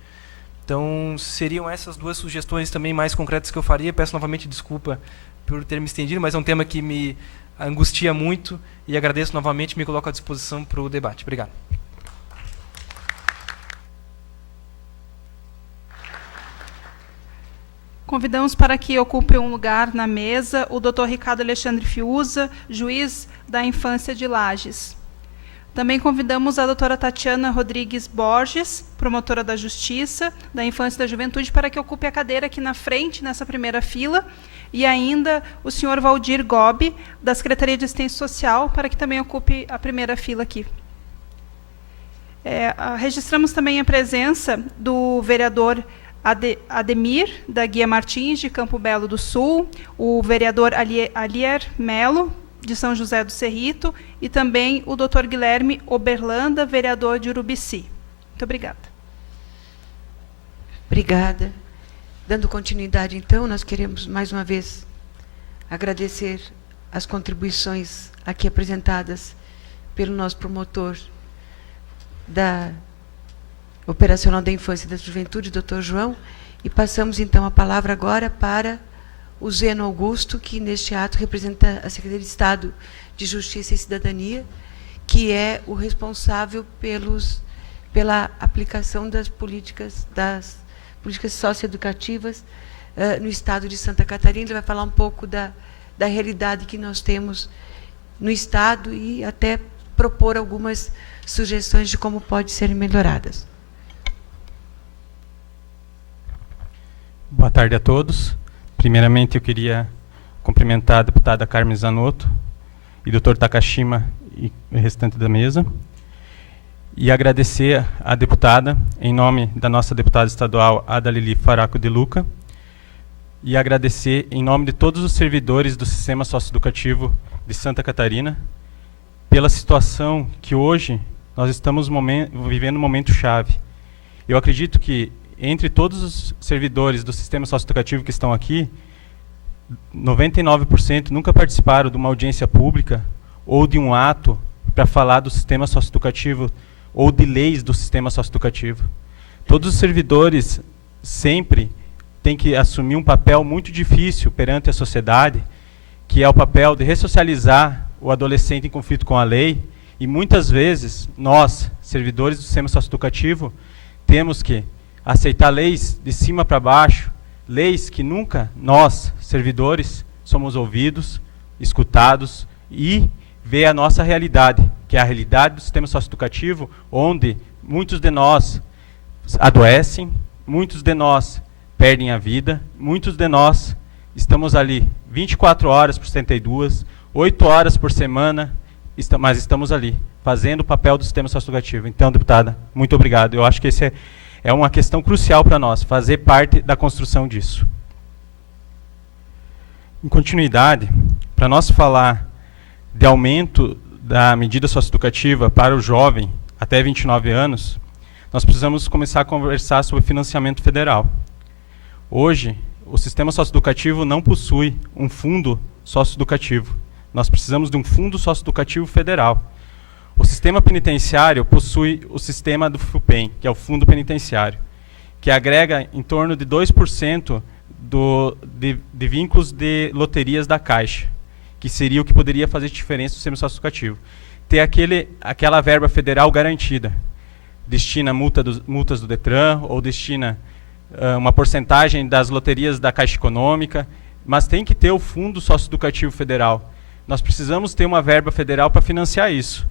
Então, seriam essas 2 sugestões também mais concretas que eu faria. Peço novamente desculpa por ter me estendido, mas é um tema que me angustia muito, e agradeço novamente e me coloco à disposição para o debate. Obrigado. Convidamos para que ocupe um lugar na mesa o Dr. Ricardo Alexandre Fiuza, juiz da Infância de Lages. Também convidamos a doutora Tatiana Rodrigues Borges, promotora da Justiça, da Infância e da Juventude, para que ocupe a cadeira aqui na frente, nessa primeira fila, e ainda o senhor Valdir Gobi, da Secretaria de Assistência Social, para que também ocupe a primeira fila aqui. Registramos também a presença do vereador Ademir, da Guia Martins, de Campo Belo do Sul, o vereador Alier Melo, de São José do Cerrito, e também o doutor Guilherme Oberlanda, vereador de Urubici. Muito obrigada. Obrigada. Dando continuidade, então, nós queremos, mais uma vez, agradecer as contribuições aqui apresentadas pelo nosso promotor da Operacional da Infância e da Juventude, doutor João, e passamos, então, a palavra agora para o Zeno Augusto, que neste ato representa a Secretaria de Estado de Justiça e Cidadania, que é o responsável pela aplicação das políticas socioeducativas no estado de Santa Catarina. Ele vai falar um pouco da realidade que nós temos no estado e até propor algumas sugestões de como podem ser melhoradas. Boa tarde a todos. Primeiramente, eu queria cumprimentar a deputada Carmen Zanotto e o doutor Takashima e o restante da mesa, e agradecer à deputada, em nome da nossa deputada estadual, Adalili Faraco de Luca, e agradecer em nome de todos os servidores do Sistema Socioeducativo de Santa Catarina, pela situação que hoje nós estamos vivendo um momento chave. Eu acredito que, entre todos os servidores do Sistema Socioeducativo que estão aqui, 99% nunca participaram de uma audiência pública ou de um ato para falar do sistema socioeducativo ou de leis do sistema socioeducativo. Todos os servidores sempre têm que assumir um papel muito difícil perante a sociedade, que é o papel de ressocializar o adolescente em conflito com a lei, e muitas vezes nós, servidores do sistema socioeducativo, temos que aceitar leis de cima para baixo, leis que nunca nós, servidores, somos ouvidos, escutados e ver a nossa realidade, que é a realidade do sistema socioeducativo, onde muitos de nós adoecem, muitos de nós perdem a vida, muitos de nós estamos ali 24 horas por 72, 8 horas por semana, mas estamos ali, fazendo o papel do sistema socioeducativo. Então, deputada, muito obrigado. Eu acho que esse é uma questão crucial para nós, fazer parte da construção disso. Em continuidade, para nós falar de aumento da medida socioeducativa para o jovem até 29 anos, nós precisamos começar a conversar sobre financiamento federal. Hoje, o sistema socioeducativo não possui um fundo socioeducativo. Nós precisamos de um fundo socioeducativo federal. O sistema penitenciário possui o sistema do FUPEM, que é o Fundo Penitenciário, que agrega em torno de 2% de vínculos de loterias da Caixa, que seria o que poderia fazer diferença no sistema socioeducativo. Ter aquela verba federal garantida, destina multas do Detran, ou destina uma porcentagem das loterias da Caixa Econômica, mas tem que ter o Fundo Socioeducativo Federal. Nós precisamos ter uma verba federal para financiar isso.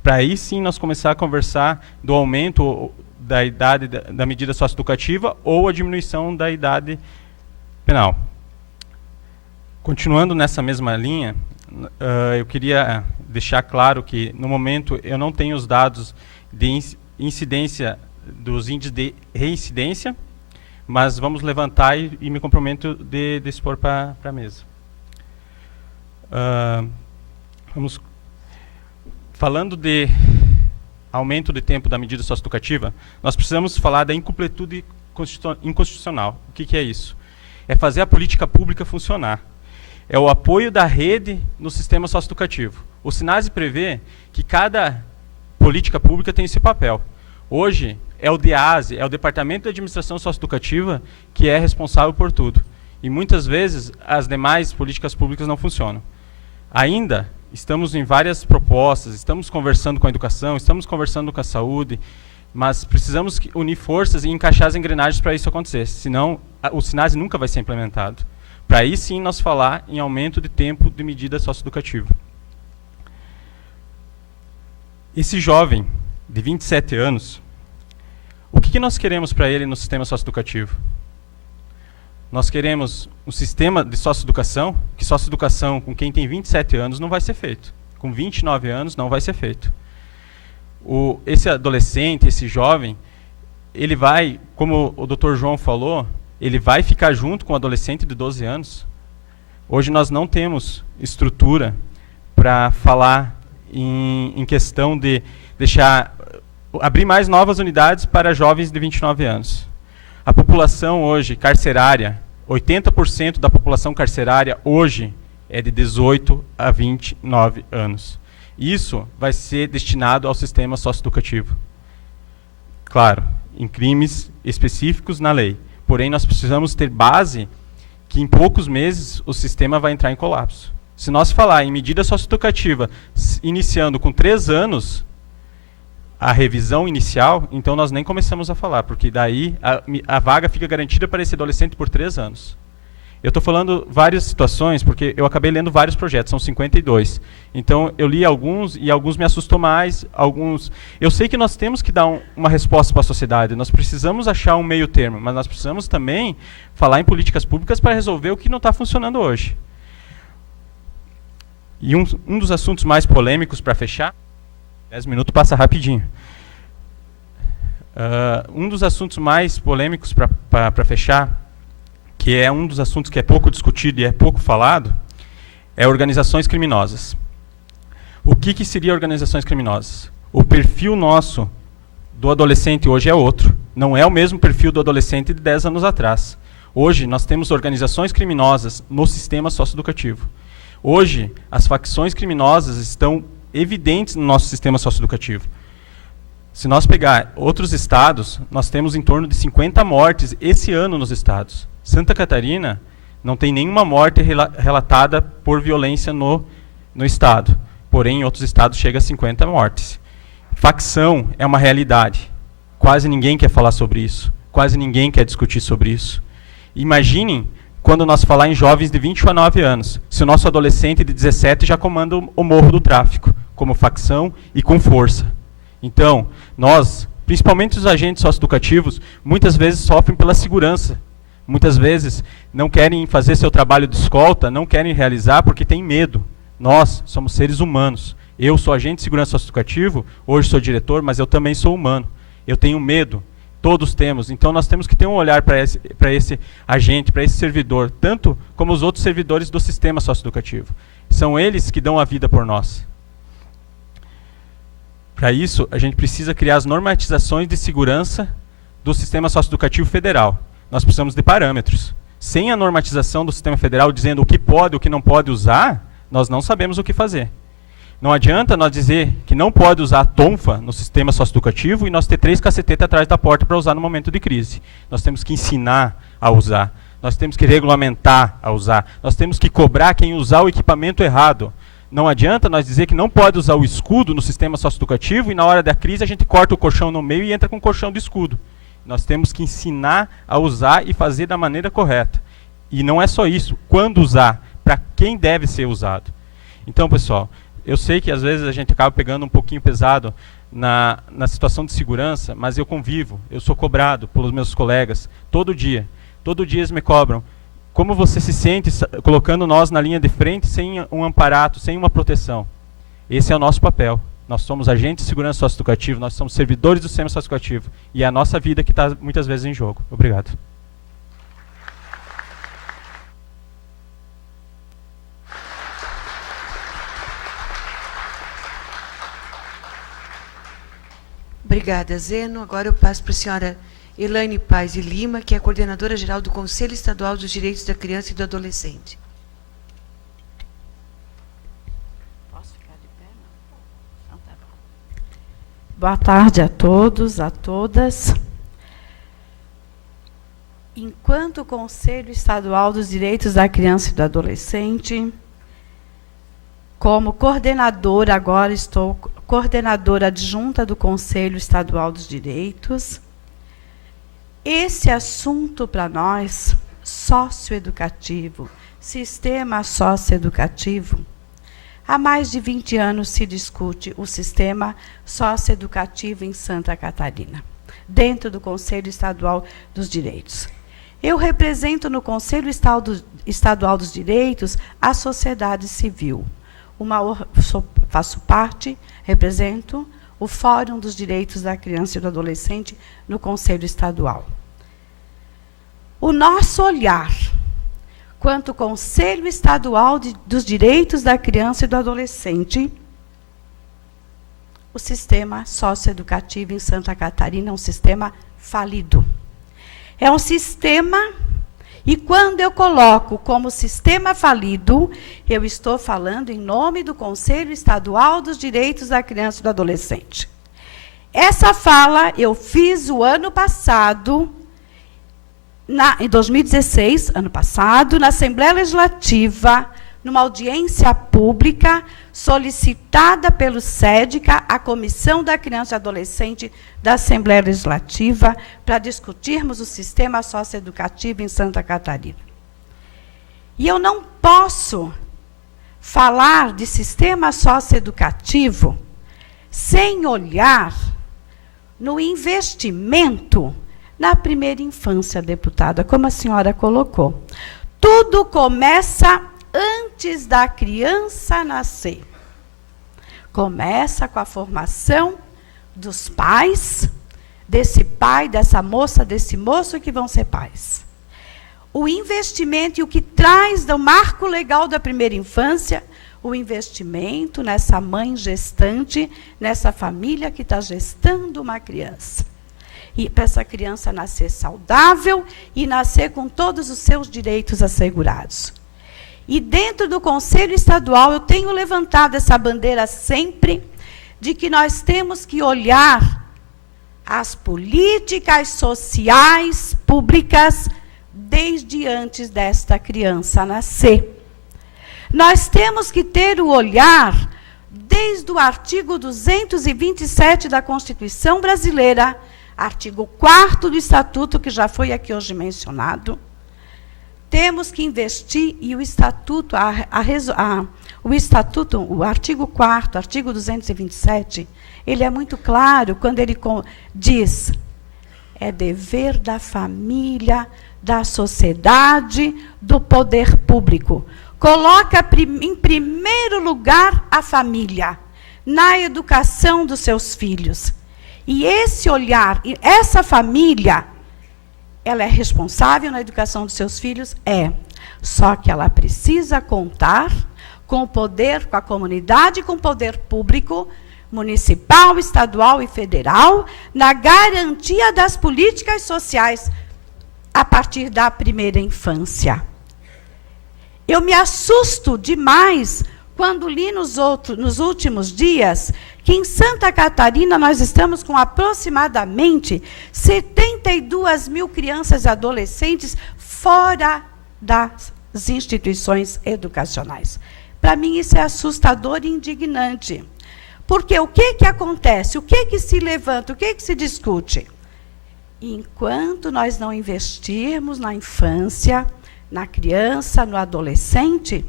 Para aí sim nós começar a conversar do aumento da idade da medida socioeducativa ou a diminuição da idade penal. Continuando nessa mesma linha, eu queria deixar claro que, no momento, eu não tenho os dados de incidência dos índices de reincidência, mas vamos levantar e me comprometo de expor para a mesa. Falando de aumento de tempo da medida socioeducativa, nós precisamos falar da incompletude inconstitucional. O que é isso? É fazer a política pública funcionar. É o apoio da rede no sistema socioeducativo. O SINASE prevê que cada política pública tem esse papel. Hoje, é o DEASE, é o Departamento de Administração Socioeducativa, que é responsável por tudo. E muitas vezes as demais políticas públicas não funcionam. Ainda estamos em várias propostas, estamos conversando com a educação, estamos conversando com a saúde, mas precisamos unir forças e encaixar as engrenagens para isso acontecer, senão o SINASE nunca vai ser implementado. Para aí sim nós falar em aumento de tempo de medida socioeducativa. Esse jovem de 27 anos, o que nós queremos para ele no sistema socioeducativo? Nós queremos um sistema de socioeducação, que socioeducação com quem tem 27 anos não vai ser feito. Com 29 anos não vai ser feito. Esse adolescente, esse jovem, ele vai, como o Dr. João falou, ele vai ficar junto com o adolescente de 12 anos. Hoje nós não temos estrutura para falar em questão de abrir mais novas unidades para jovens de 29 anos. A população hoje carcerária, 80% da população carcerária hoje é de 18 a 29 anos. Isso vai ser destinado ao sistema socioeducativo. Claro, em crimes específicos na lei. Porém, nós precisamos ter base que em poucos meses o sistema vai entrar em colapso. Se nós falar em medida socioeducativa iniciando com 3 anos a revisão inicial, então nós nem começamos a falar, porque daí a vaga fica garantida para esse adolescente por 3 anos. Eu estou falando várias situações, porque eu acabei lendo vários projetos, são 52. Então, eu li alguns, e alguns me assustou mais, alguns... Eu sei que nós temos que dar uma resposta para a sociedade, nós precisamos achar um meio termo, mas nós precisamos também falar em políticas públicas para resolver o que não está funcionando hoje. E um dos assuntos mais polêmicos, para fechar, 10 minutos passa rapidinho. Um dos assuntos mais polêmicos, para fechar, que é um dos assuntos que é pouco discutido e é pouco falado, é organizações criminosas. O que seria organizações criminosas? O perfil nosso do adolescente hoje é outro. Não é o mesmo perfil do adolescente de 10 anos atrás. Hoje, nós temos organizações criminosas no sistema socioeducativo. Hoje, as facções criminosas estão evidentes no nosso sistema socioeducativo. Se nós pegar outros estados, nós temos em torno de 50 mortes esse ano nos estados. Santa Catarina não tem nenhuma morte relatada por violência no estado. Porém, em outros estados chega a 50 mortes. Facção é uma realidade. Quase ninguém quer falar sobre isso. Quase ninguém quer discutir sobre isso. Imaginem quando nós falar em jovens de 29 anos, se o nosso adolescente de 17 já comanda o morro do tráfico, como facção e com força. Então, nós, principalmente os agentes socioeducativos, muitas vezes sofrem pela segurança. Muitas vezes não querem fazer seu trabalho de escolta, não querem realizar porque têm medo. Nós somos seres humanos. Eu sou agente de segurança socioeducativo, hoje sou diretor, mas eu também sou humano. Eu tenho medo, todos temos. Então nós temos que ter um olhar para esse agente, para esse servidor, tanto como os outros servidores do sistema socioeducativo. São eles que dão a vida por nós. Para isso, a gente precisa criar as normatizações de segurança do sistema socioeducativo federal. Nós precisamos de parâmetros. Sem a normatização do sistema federal dizendo o que pode e o que não pode usar, nós não sabemos o que fazer. Não adianta nós dizer que não pode usar a tonfa no sistema socioeducativo e nós ter 3 cacetetes atrás da porta para usar no momento de crise. Nós temos que ensinar a usar. Nós temos que regulamentar a usar. Nós temos que cobrar quem usar o equipamento errado. Não adianta nós dizer que não pode usar o escudo no sistema socioeducativo e na hora da crise a gente corta o colchão no meio e entra com o colchão de escudo. Nós temos que ensinar a usar e fazer da maneira correta. E não é só isso. Quando usar, para quem deve ser usado. Então, pessoal, eu sei que às vezes a gente acaba pegando um pouquinho pesado na situação de segurança, mas eu convivo, eu sou cobrado pelos meus colegas todo dia. Todo dia eles me cobram. Como você se sente colocando nós na linha de frente sem um amparato, sem uma proteção? Esse é o nosso papel. Nós somos agentes de segurança socioeducativa, nós somos servidores do sistema socioeducativo. E é a nossa vida que está muitas vezes em jogo. Obrigado. Obrigada, Zeno. Agora eu passo para a senhora Elaine Paz e Lima, que é a coordenadora-geral do Conselho Estadual dos Direitos da Criança e do Adolescente. Posso ficar de pé? Não, tá bom. Boa tarde a todos, a todas. Enquanto Conselho Estadual dos Direitos da Criança e do Adolescente, como coordenadora, agora estou coordenadora adjunta do Conselho Estadual dos Direitos, esse assunto para nós, socioeducativo, sistema socioeducativo, Há mais de 20 anos se discute o sistema socioeducativo em Santa Catarina, dentro do Conselho Estadual dos Direitos. Eu represento no Conselho Estadual dos Direitos a sociedade civil. Faço parte, represento o Fórum dos Direitos da Criança e do Adolescente no Conselho Estadual. O nosso olhar, quanto Conselho Estadual dos Direitos da Criança e do Adolescente, o sistema socioeducativo em Santa Catarina é um sistema falido. É um sistema, e quando eu coloco como sistema falido, eu estou falando em nome do Conselho Estadual dos Direitos da Criança e do Adolescente. Essa fala eu fiz o ano passado, em 2016, ano passado, na Assembleia Legislativa, numa audiência pública solicitada pelo SEDCA, a Comissão da Criança e Adolescente da Assembleia Legislativa, para discutirmos o sistema socioeducativo em Santa Catarina. E eu não posso falar de sistema socioeducativo sem olhar no investimento na primeira infância, deputada, como a senhora colocou. Tudo começa antes da criança nascer. Começa com a formação dos pais, desse pai, dessa moça, desse moço que vão ser pais. O investimento e o que traz do marco legal da primeira infância, o investimento nessa mãe gestante, nessa família que está gestando uma criança. E para essa criança nascer saudável e nascer com todos os seus direitos assegurados. E dentro do Conselho Estadual, eu tenho levantado essa bandeira sempre, de que nós temos que olhar as políticas sociais públicas desde antes desta criança nascer. Nós temos que ter o olhar desde o artigo 227 da Constituição Brasileira, artigo 4º do Estatuto, que já foi aqui hoje mencionado. Temos que investir, e o Estatuto, o artigo 4º, artigo 227, ele é muito claro quando ele diz: é dever da família, da sociedade, do poder público. Coloca em primeiro lugar a família, na educação dos seus filhos. E esse olhar, essa família, ela é responsável na educação dos seus filhos? É. Só que ela precisa contar com o poder, com a comunidade, com o poder público, municipal, estadual e federal, na garantia das políticas sociais a partir da primeira infância. Eu me assusto demais quando li nos últimos dias que em Santa Catarina nós estamos com aproximadamente 72 mil crianças e adolescentes fora das instituições educacionais. Para mim isso é assustador e indignante. Porque o que acontece? O que se levanta? O que se discute? Enquanto nós não investirmos na infância, na criança, no adolescente,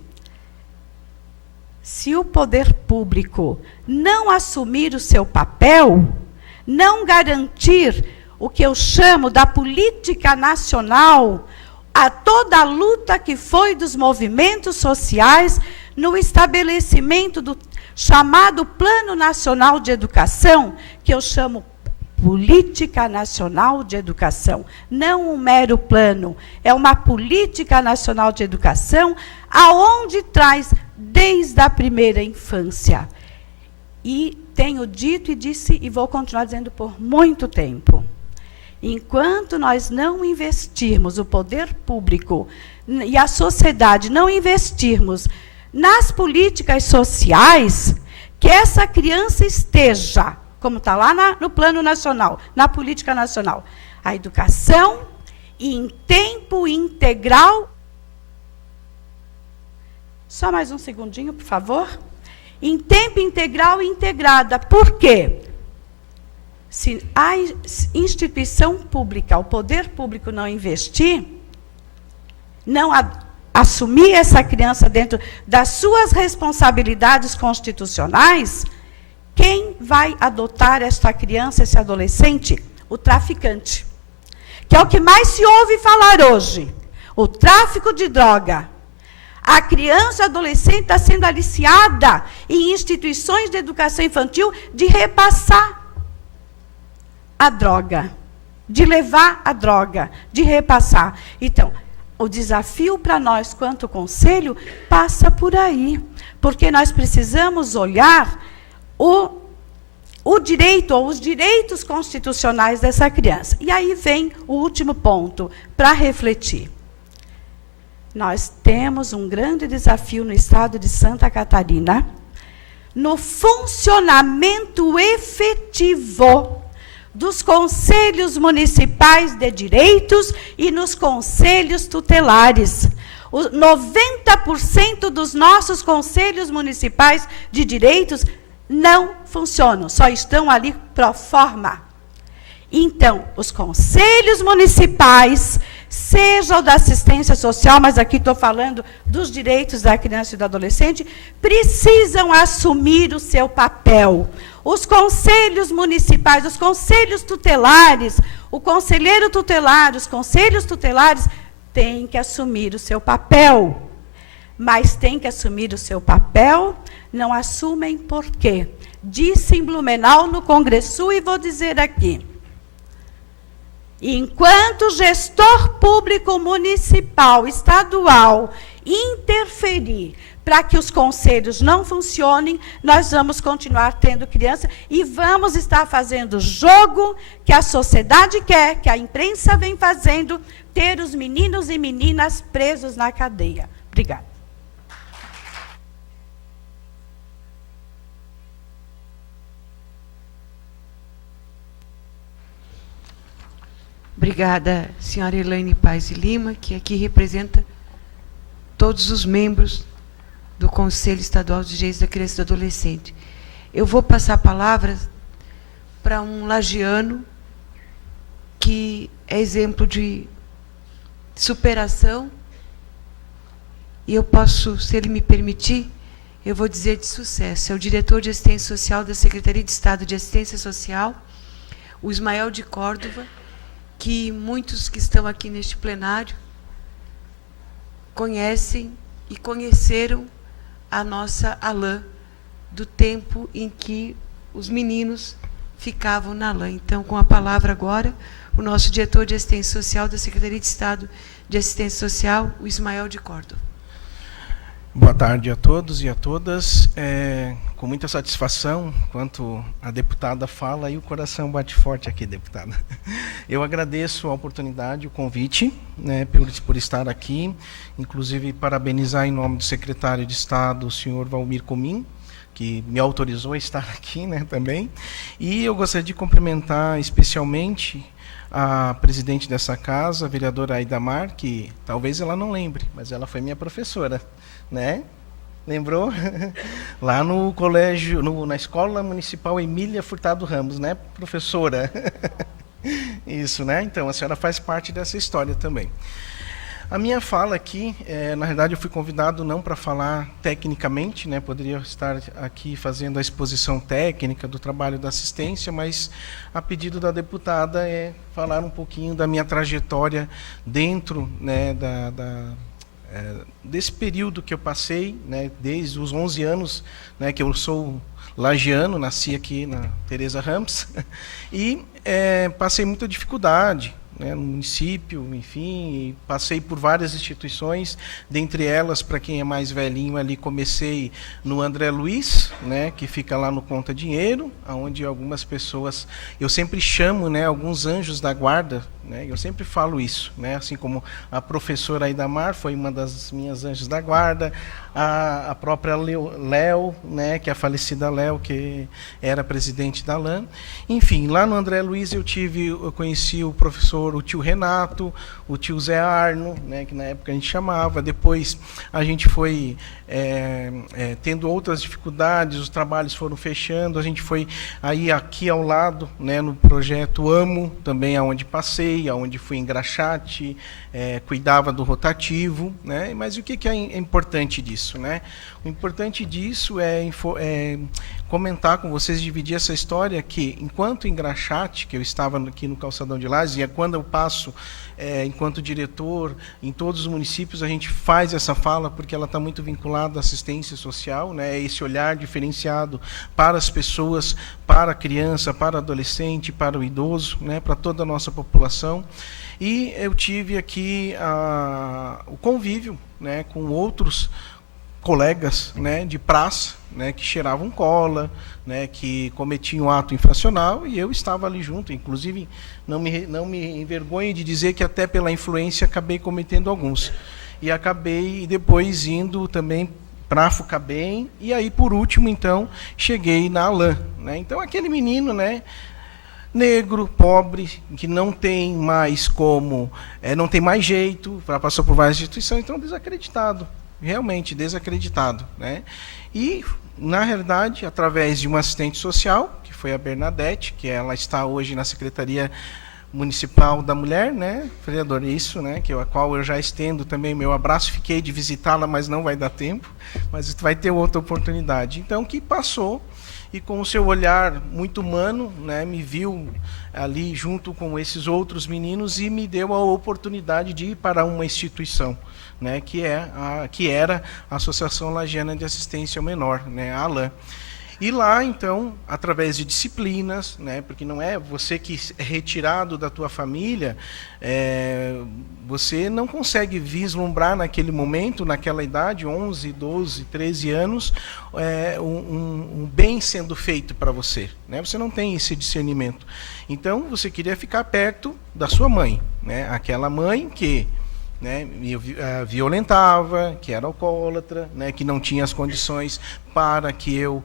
se o poder público não assumir o seu papel, não garantir o que eu chamo da política nacional, a toda a luta que foi dos movimentos sociais no estabelecimento do chamado Plano Nacional de Educação, que eu chamo Política Nacional de Educação, não um mero plano, é uma política nacional de educação, aonde traz desde a primeira infância. E tenho dito e disse, e vou continuar dizendo por muito tempo, enquanto nós não investirmos, o poder público e a sociedade não investirmos nas políticas sociais, que essa criança esteja, como está lá no plano nacional, na política nacional, a educação em tempo integral. Só mais um segundinho, por favor. Em tempo integral e integrada. Por quê? Se a instituição pública, o poder público não investir, não assumir essa criança dentro das suas responsabilidades constitucionais, quem vai adotar esta criança, esse adolescente? O traficante. Que é o que mais se ouve falar hoje. O tráfico de droga. A criança, adolescente está sendo aliciada em instituições de educação infantil de repassar a droga, de levar a droga, de repassar. Então, o desafio para nós, quanto conselho, passa por aí. Porque nós precisamos olhar o direito, ou os direitos constitucionais dessa criança. E aí vem o último ponto, para refletir. Nós temos um grande desafio no estado de Santa Catarina, no funcionamento efetivo dos conselhos municipais de direitos e nos conselhos tutelares. 90% dos nossos conselhos municipais de direitos não funcionam, só estão ali pro forma. Então, os conselhos municipais, seja o da assistência social, mas aqui estou falando dos direitos da criança e do adolescente, precisam assumir o seu papel. Os conselhos municipais, os conselhos tutelares, o conselheiro tutelar, os conselhos tutelares têm que assumir o seu papel. Mas têm que assumir o seu papel, não assumem por quê? Disse em Blumenau, no Congresso, e vou dizer aqui. Enquanto gestor público municipal, estadual, interferir para que os conselhos não funcionem, nós vamos continuar tendo criança e vamos estar fazendo o jogo que a sociedade quer, que a imprensa vem fazendo, ter os meninos e meninas presos na cadeia. Obrigada. Obrigada, senhora Elaine Paz e Lima, que aqui representa todos os membros do Conselho Estadual de Direitos da Criança e do Adolescente. Eu vou passar a palavra para um lagiano que é exemplo de superação, e eu posso, se ele me permitir, eu vou dizer de sucesso. É o diretor de Assistência Social da Secretaria de Estado de Assistência Social, o Ismael de Córdova, que muitos que estão aqui neste plenário conhecem e conheceram a nossa Alain, do tempo em que os meninos ficavam na Alain. Então, com a palavra agora, o nosso diretor de Assistência Social da Secretaria de Estado de Assistência Social, o Ismael de Córdova. Boa tarde a todos e a todas. Com muita satisfação, enquanto a deputada fala, e o coração bate forte aqui, deputada. Eu agradeço a oportunidade, o convite, né, por estar aqui, inclusive parabenizar em nome do secretário de Estado, o senhor Valmir Comim, que me autorizou a estar aqui, né, também. E eu gostaria de cumprimentar especialmente a presidente dessa casa, a vereadora Aidamar, que talvez ela não lembre, mas ela foi minha professora, né? Lembrou? Lá no colégio, na Escola Municipal Emília Furtado Ramos, né, professora? Isso, né? Então, a senhora faz parte dessa história também. A minha fala aqui, na verdade, eu fui convidado não para falar tecnicamente, né? Poderia estar aqui fazendo a exposição técnica do trabalho da assistência, mas a pedido da deputada é falar um pouquinho da minha trajetória dentro, né, desse período que eu passei, né, desde os 11 anos, né, que eu sou lagiano, nasci aqui na Teresa Ramos, e passei muita dificuldade, né, no município, enfim, passei por várias instituições, dentre elas, para quem é mais velhinho ali, comecei no André Luiz, né, que fica lá no Conta Dinheiro, onde algumas pessoas, eu sempre chamo, né, alguns anjos da guarda, né, eu sempre falo isso, né, assim como a professora Aidamar foi uma das minhas anjos da guarda, a própria Léo, né, que é a falecida Léo, que era presidente da LAN. Enfim, lá no André Luiz eu conheci o professor o tio Renato, o tio Zé Arno, né, que na época a gente chamava. Depois a gente foi tendo outras dificuldades, os trabalhos foram fechando, a gente foi aí aqui ao lado, né, no projeto Amo, também aonde passei, aonde fui engraxate, cuidava do rotativo, né? Mas o que é importante disso, né? O importante disso é comentar com vocês, dividir essa história que, enquanto engraxate, que eu estava aqui no Calçadão de Lages, e é quando eu passo, enquanto diretor, em todos os municípios, a gente faz essa fala, porque ela está muito vinculada à assistência social, né? Esse olhar diferenciado para as pessoas, para a criança, para o adolescente, para o idoso, né? Para toda a nossa população. E eu tive aqui o convívio, né, com outros colegas, né, de praça, né, que cheiravam cola, né, que cometiam ato infracional, e eu estava ali junto. Inclusive, não me envergonho de dizer que até pela influência acabei cometendo alguns. E acabei depois indo também para a FUCABEM, e aí, por último, então, cheguei na ALAN, né? Então, aquele menino, né, negro, pobre, que não tem mais como, não tem mais jeito, passou por várias instituições, então desacreditado, realmente desacreditado, né? E, na realidade, através de uma assistente social, que foi a Bernadette, que ela está hoje na Secretaria Municipal da Mulher, né, vereador, isso, né, a qual eu já estendo também meu abraço, fiquei de visitá-la, mas não vai dar tempo, mas vai ter outra oportunidade. Então, que passou, e com o seu olhar muito humano, né, me viu ali junto com esses outros meninos e me deu a oportunidade de ir para uma instituição, né, que era a Associação Lagiana de Assistência ao Menor, né, a ALAN. E lá, então, através de disciplinas, né, porque não é você que é retirado da tua família, você não consegue vislumbrar naquele momento, naquela idade, 11, 12, 13 anos, um bem sendo feito para você, né? Você não tem esse discernimento. Então, você queria ficar perto da sua mãe, né? Aquela mãe que, né, me violentava, que era alcoólatra, né, que não tinha as condições para que eu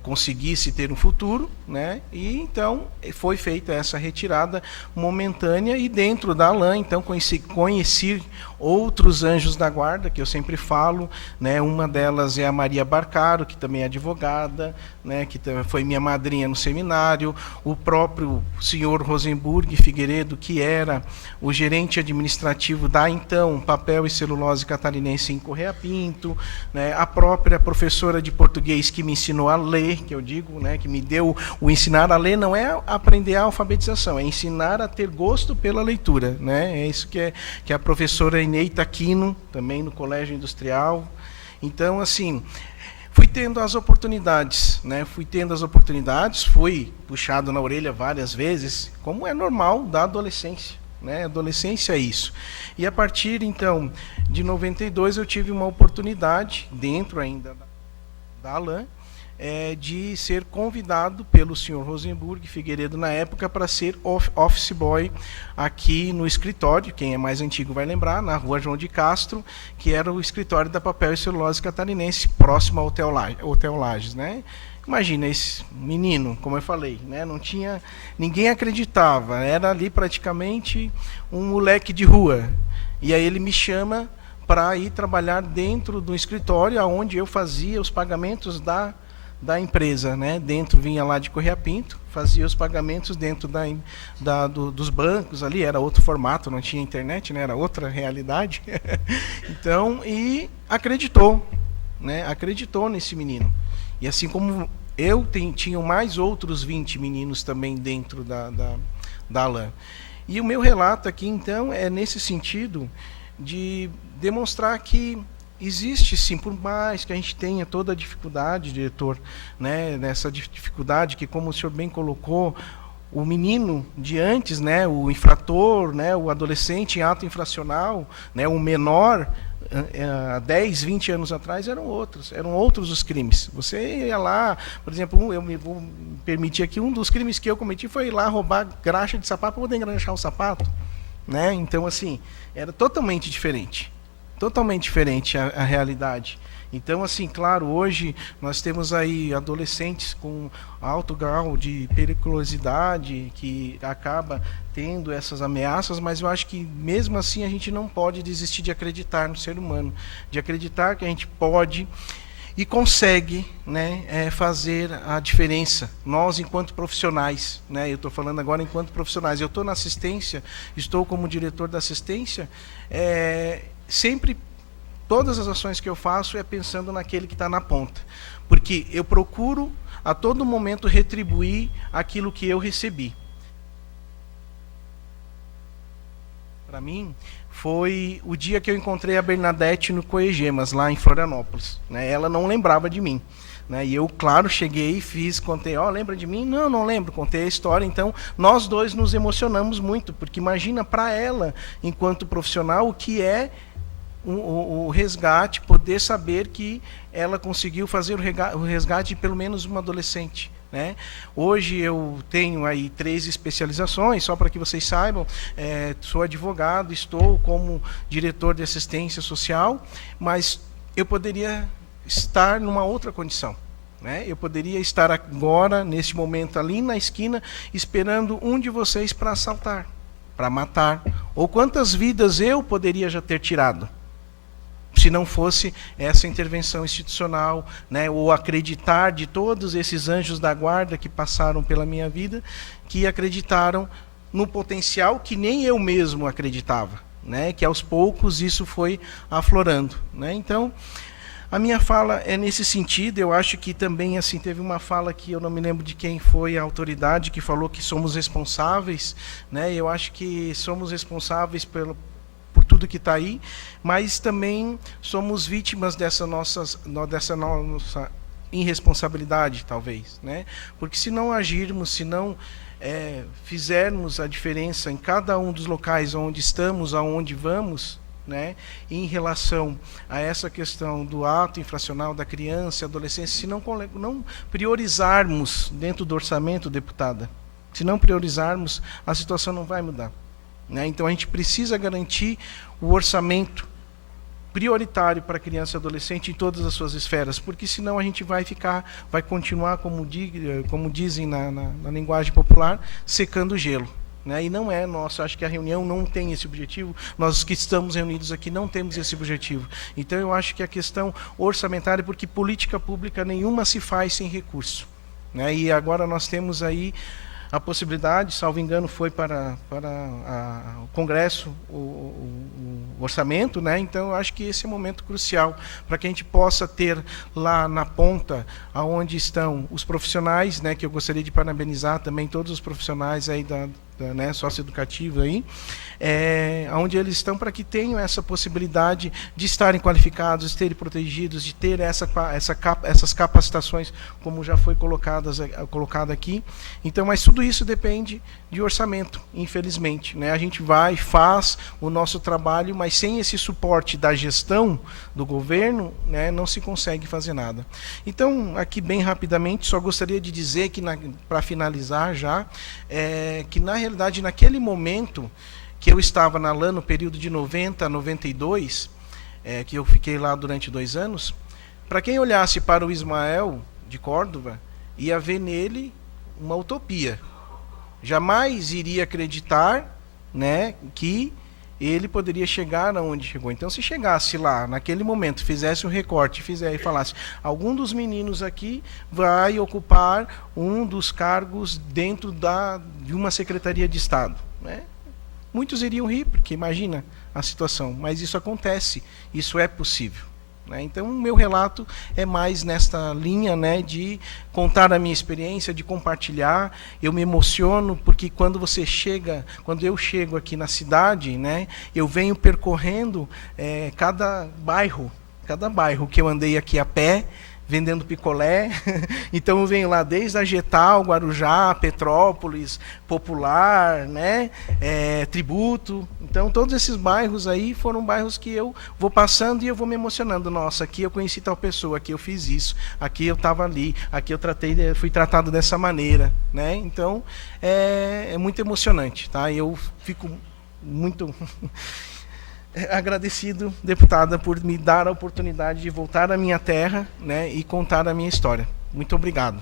conseguisse ter um futuro, né? E então foi feita essa retirada momentânea, e dentro da ALAN, então, conheci outros anjos da guarda, que eu sempre falo, né? Uma delas é a Maria Barcaro, que também é advogada, né, que foi minha madrinha no seminário, o próprio senhor Rosenburg Figueiredo, que era o gerente administrativo da, então, Papel e Celulose Catarinense em Correia Pinto, né, a própria professora de português que me ensinou a ler, que eu digo, né, que me deu o ensinar a ler, não é aprender a alfabetização, é ensinar a ter gosto pela leitura, né? É isso que a professora Ineita Aquino, também no Colégio Industrial. Então, assim, fui tendo as oportunidades, né? Fui puxado na orelha várias vezes, como é normal da adolescência, né? Adolescência é isso. E a partir, então, de 92, eu tive uma oportunidade, dentro ainda da ALAN, de ser convidado pelo senhor Rosenburg Figueiredo, na época, para ser office boy aqui no escritório, quem é mais antigo vai lembrar, na rua João de Castro, que era o escritório da Papel e Celulose Catarinense, próximo ao Hotel Lages, né? Imagina, esse menino, como eu falei, né, não tinha, ninguém acreditava, era ali praticamente um moleque de rua. E aí ele me chama para ir trabalhar dentro do escritório, onde eu fazia os pagamentos da empresa, né? Vinha lá de Correia Pinto, fazia os pagamentos dentro dos bancos ali, era outro formato, não tinha internet, né? Era outra realidade. Então, e acreditou, né? Acreditou nesse menino. E assim como eu tinha mais outros 20 meninos também dentro da ALAN. E o meu relato aqui, então, é nesse sentido de demonstrar que existe, sim, por mais que a gente tenha toda a dificuldade, diretor, né, nessa dificuldade que, como o senhor bem colocou, o menino de antes, né, o infrator, né, o adolescente em ato infracional, né, o menor, há 10, 20 anos atrás, eram outros os crimes. Você ia lá, por exemplo, eu vou permitir aqui, um dos crimes que eu cometi foi ir lá roubar graxa de sapato para poder enganchar o sapato, né? Então, assim, era totalmente diferente a realidade. Então, assim, claro, hoje nós temos aí adolescentes com alto grau de periculosidade que acaba tendo essas ameaças, mas eu acho que mesmo assim a gente não pode desistir de acreditar no ser humano, de acreditar que a gente pode e consegue, né, fazer a diferença. Nós, enquanto profissionais, né, eu estou falando agora enquanto profissionais, eu estou na assistência, estou como diretor da assistência, sempre todas as ações que eu faço é pensando naquele que está na ponta, porque eu procuro a todo momento retribuir aquilo que eu recebi. Para mim, foi o dia que eu encontrei a Bernadette no Coegemas, lá em Florianópolis, né? Ela não lembrava de mim, né? E eu, claro, cheguei, contei, lembra de mim? Não, não lembro, contei a história. Então, nós dois nos emocionamos muito, porque imagina para ela, enquanto profissional, o que é o resgate, poder saber que ela conseguiu fazer o resgate de pelo menos uma adolescente, né? Hoje eu tenho aí 3 especializações, só para que vocês saibam, sou advogado, estou como diretor de assistência social, mas eu poderia estar numa outra condição, né? Eu poderia estar agora, neste momento, ali na esquina, esperando um de vocês para assaltar, para matar, ou quantas vidas eu poderia já ter tirado, se não fosse essa intervenção institucional, né, ou acreditar de todos esses anjos da guarda que passaram pela minha vida, que acreditaram no potencial que nem eu mesmo acreditava, né, que aos poucos isso foi aflorando, né? Então, a minha fala é nesse sentido. Eu acho que também assim teve uma fala que eu não me lembro de quem foi a autoridade que falou que somos responsáveis, né? Eu acho que somos responsáveis por tudo que está aí, mas também somos vítimas dessa nossa irresponsabilidade, talvez, né? Porque se não agirmos, se não fizermos a diferença em cada um dos locais onde estamos, aonde vamos, né, em relação a essa questão do ato infracional da criança e adolescência, se não priorizarmos dentro do orçamento, deputada, se não priorizarmos, a situação não vai mudar, né? Então a gente precisa garantir o orçamento prioritário para criança e adolescente em todas as suas esferas, porque senão a gente vai continuar, como dizem na linguagem popular, secando o gelo, né? E não é nosso. Acho que a reunião não tem esse objetivo, nós que estamos reunidos aqui não temos esse objetivo. Então eu acho que a questão orçamentária, porque política pública nenhuma se faz sem recurso, né? E agora nós temos aí a possibilidade, salvo engano, foi para o Congresso o orçamento, né? Então eu acho que esse é um momento crucial para que a gente possa ter lá na ponta, aonde estão os profissionais, né? Que eu gostaria de parabenizar também todos os profissionais aí né, socioeducativa aí, onde eles estão, para que tenham essa possibilidade de estarem qualificados, de terem protegidos, de ter essas capacitações, como já foi colocado aqui. Então, mas tudo isso depende de orçamento, infelizmente, né? A gente faz o nosso trabalho, mas sem esse suporte da gestão do governo, né, não se consegue fazer nada. Então, aqui bem rapidamente, só gostaria de dizer que, para finalizar já, que na realidade, naquele momento que eu estava na LAN, no período de 90 a 92, que eu fiquei lá durante 2 anos, para quem olhasse para o Ismael de Córdova, ia ver nele uma utopia. Jamais iria acreditar, né, que ele poderia chegar aonde chegou. Então, se chegasse lá, naquele momento, fizesse um recorte, e falasse, algum dos meninos aqui vai ocupar um dos cargos dentro de uma Secretaria de Estado, né? Muitos iriam rir, porque imagina a situação, mas isso acontece, isso é possível, né? Então, o meu relato é mais nesta linha, né, de contar a minha experiência, de compartilhar. Eu me emociono, porque quando eu chego aqui na cidade, né, eu venho percorrendo cada bairro que eu andei aqui a pé, vendendo picolé. Então eu venho lá desde Agetal, Guarujá, Petrópolis, Popular, né, Tributo. Então todos esses bairros aí foram bairros que eu vou passando e eu vou me emocionando. Nossa, aqui eu conheci tal pessoa, aqui eu fiz isso, aqui eu estava ali, aqui eu fui tratado dessa maneira, né? Então é muito emocionante, tá? Eu fico muito agradecido, deputada, por me dar a oportunidade de voltar à minha terra, né, e contar a minha história. Muito obrigado.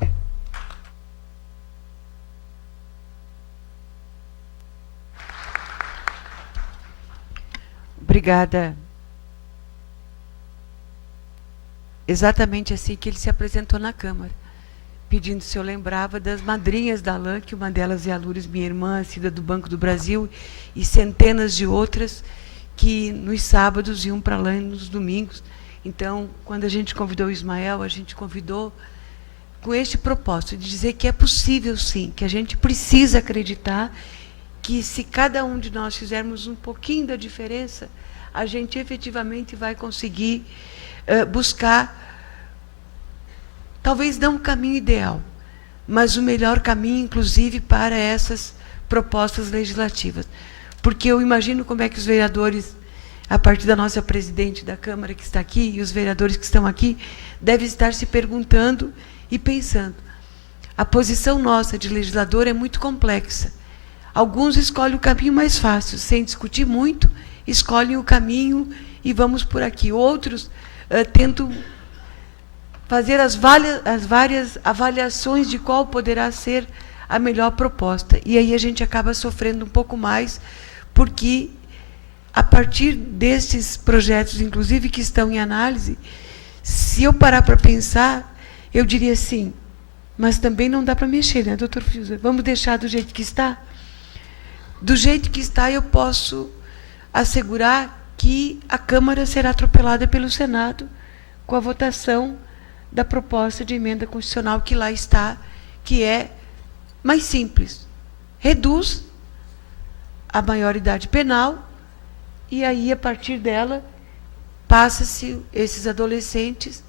Obrigada. Exatamente assim que ele se apresentou na Câmara, pedindo se eu lembrava das madrinhas da Alain, que uma delas é a Loures, minha irmã, Cida do Banco do Brasil, e centenas de outras que nos sábados iam para Alain nos domingos. Então, quando a gente convidou o Ismael, a gente convidou com este propósito de dizer que é possível, sim, que a gente precisa acreditar que se cada um de nós fizermos um pouquinho da diferença, a gente efetivamente vai conseguir buscar, talvez não o caminho ideal, mas o melhor caminho, inclusive, para essas propostas legislativas. Porque eu imagino como é que os vereadores, a partir da nossa presidente da Câmara que está aqui, e os vereadores que estão aqui, devem estar se perguntando e pensando. A posição nossa de legislador é muito complexa. Alguns escolhem o caminho mais fácil, sem discutir muito, escolhem o caminho e vamos por aqui. Outros tentam fazer as várias avaliações de qual poderá ser a melhor proposta. E aí a gente acaba sofrendo um pouco mais, porque, a partir destes projetos, inclusive, que estão em análise, se eu parar para pensar, eu diria assim, mas também não dá para mexer, né, doutor Fiuza? Vamos deixar do jeito que está? Do jeito que está, eu posso assegurar que a Câmara será atropelada pelo Senado com a votação da proposta de emenda constitucional que lá está, que é mais simples. Reduz a maioridade penal e aí, a partir dela, passa-se esses adolescentes,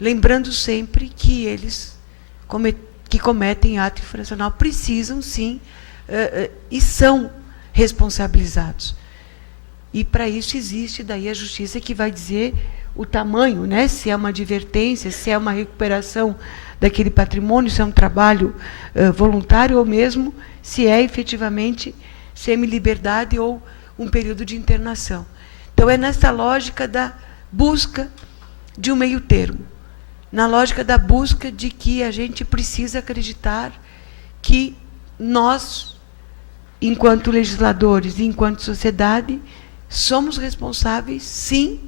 lembrando sempre que eles que cometem ato infracional precisam, sim, e são responsabilizados. E, para isso, existe daí a justiça que vai dizer o tamanho, né, se é uma advertência, se é uma recuperação daquele patrimônio, se é um trabalho voluntário, ou mesmo se é, efetivamente, semi-liberdade ou um período de internação. Então, é nessa lógica da busca de um meio termo, na lógica da busca de que a gente precisa acreditar que nós, enquanto legisladores e enquanto sociedade, somos responsáveis, sim,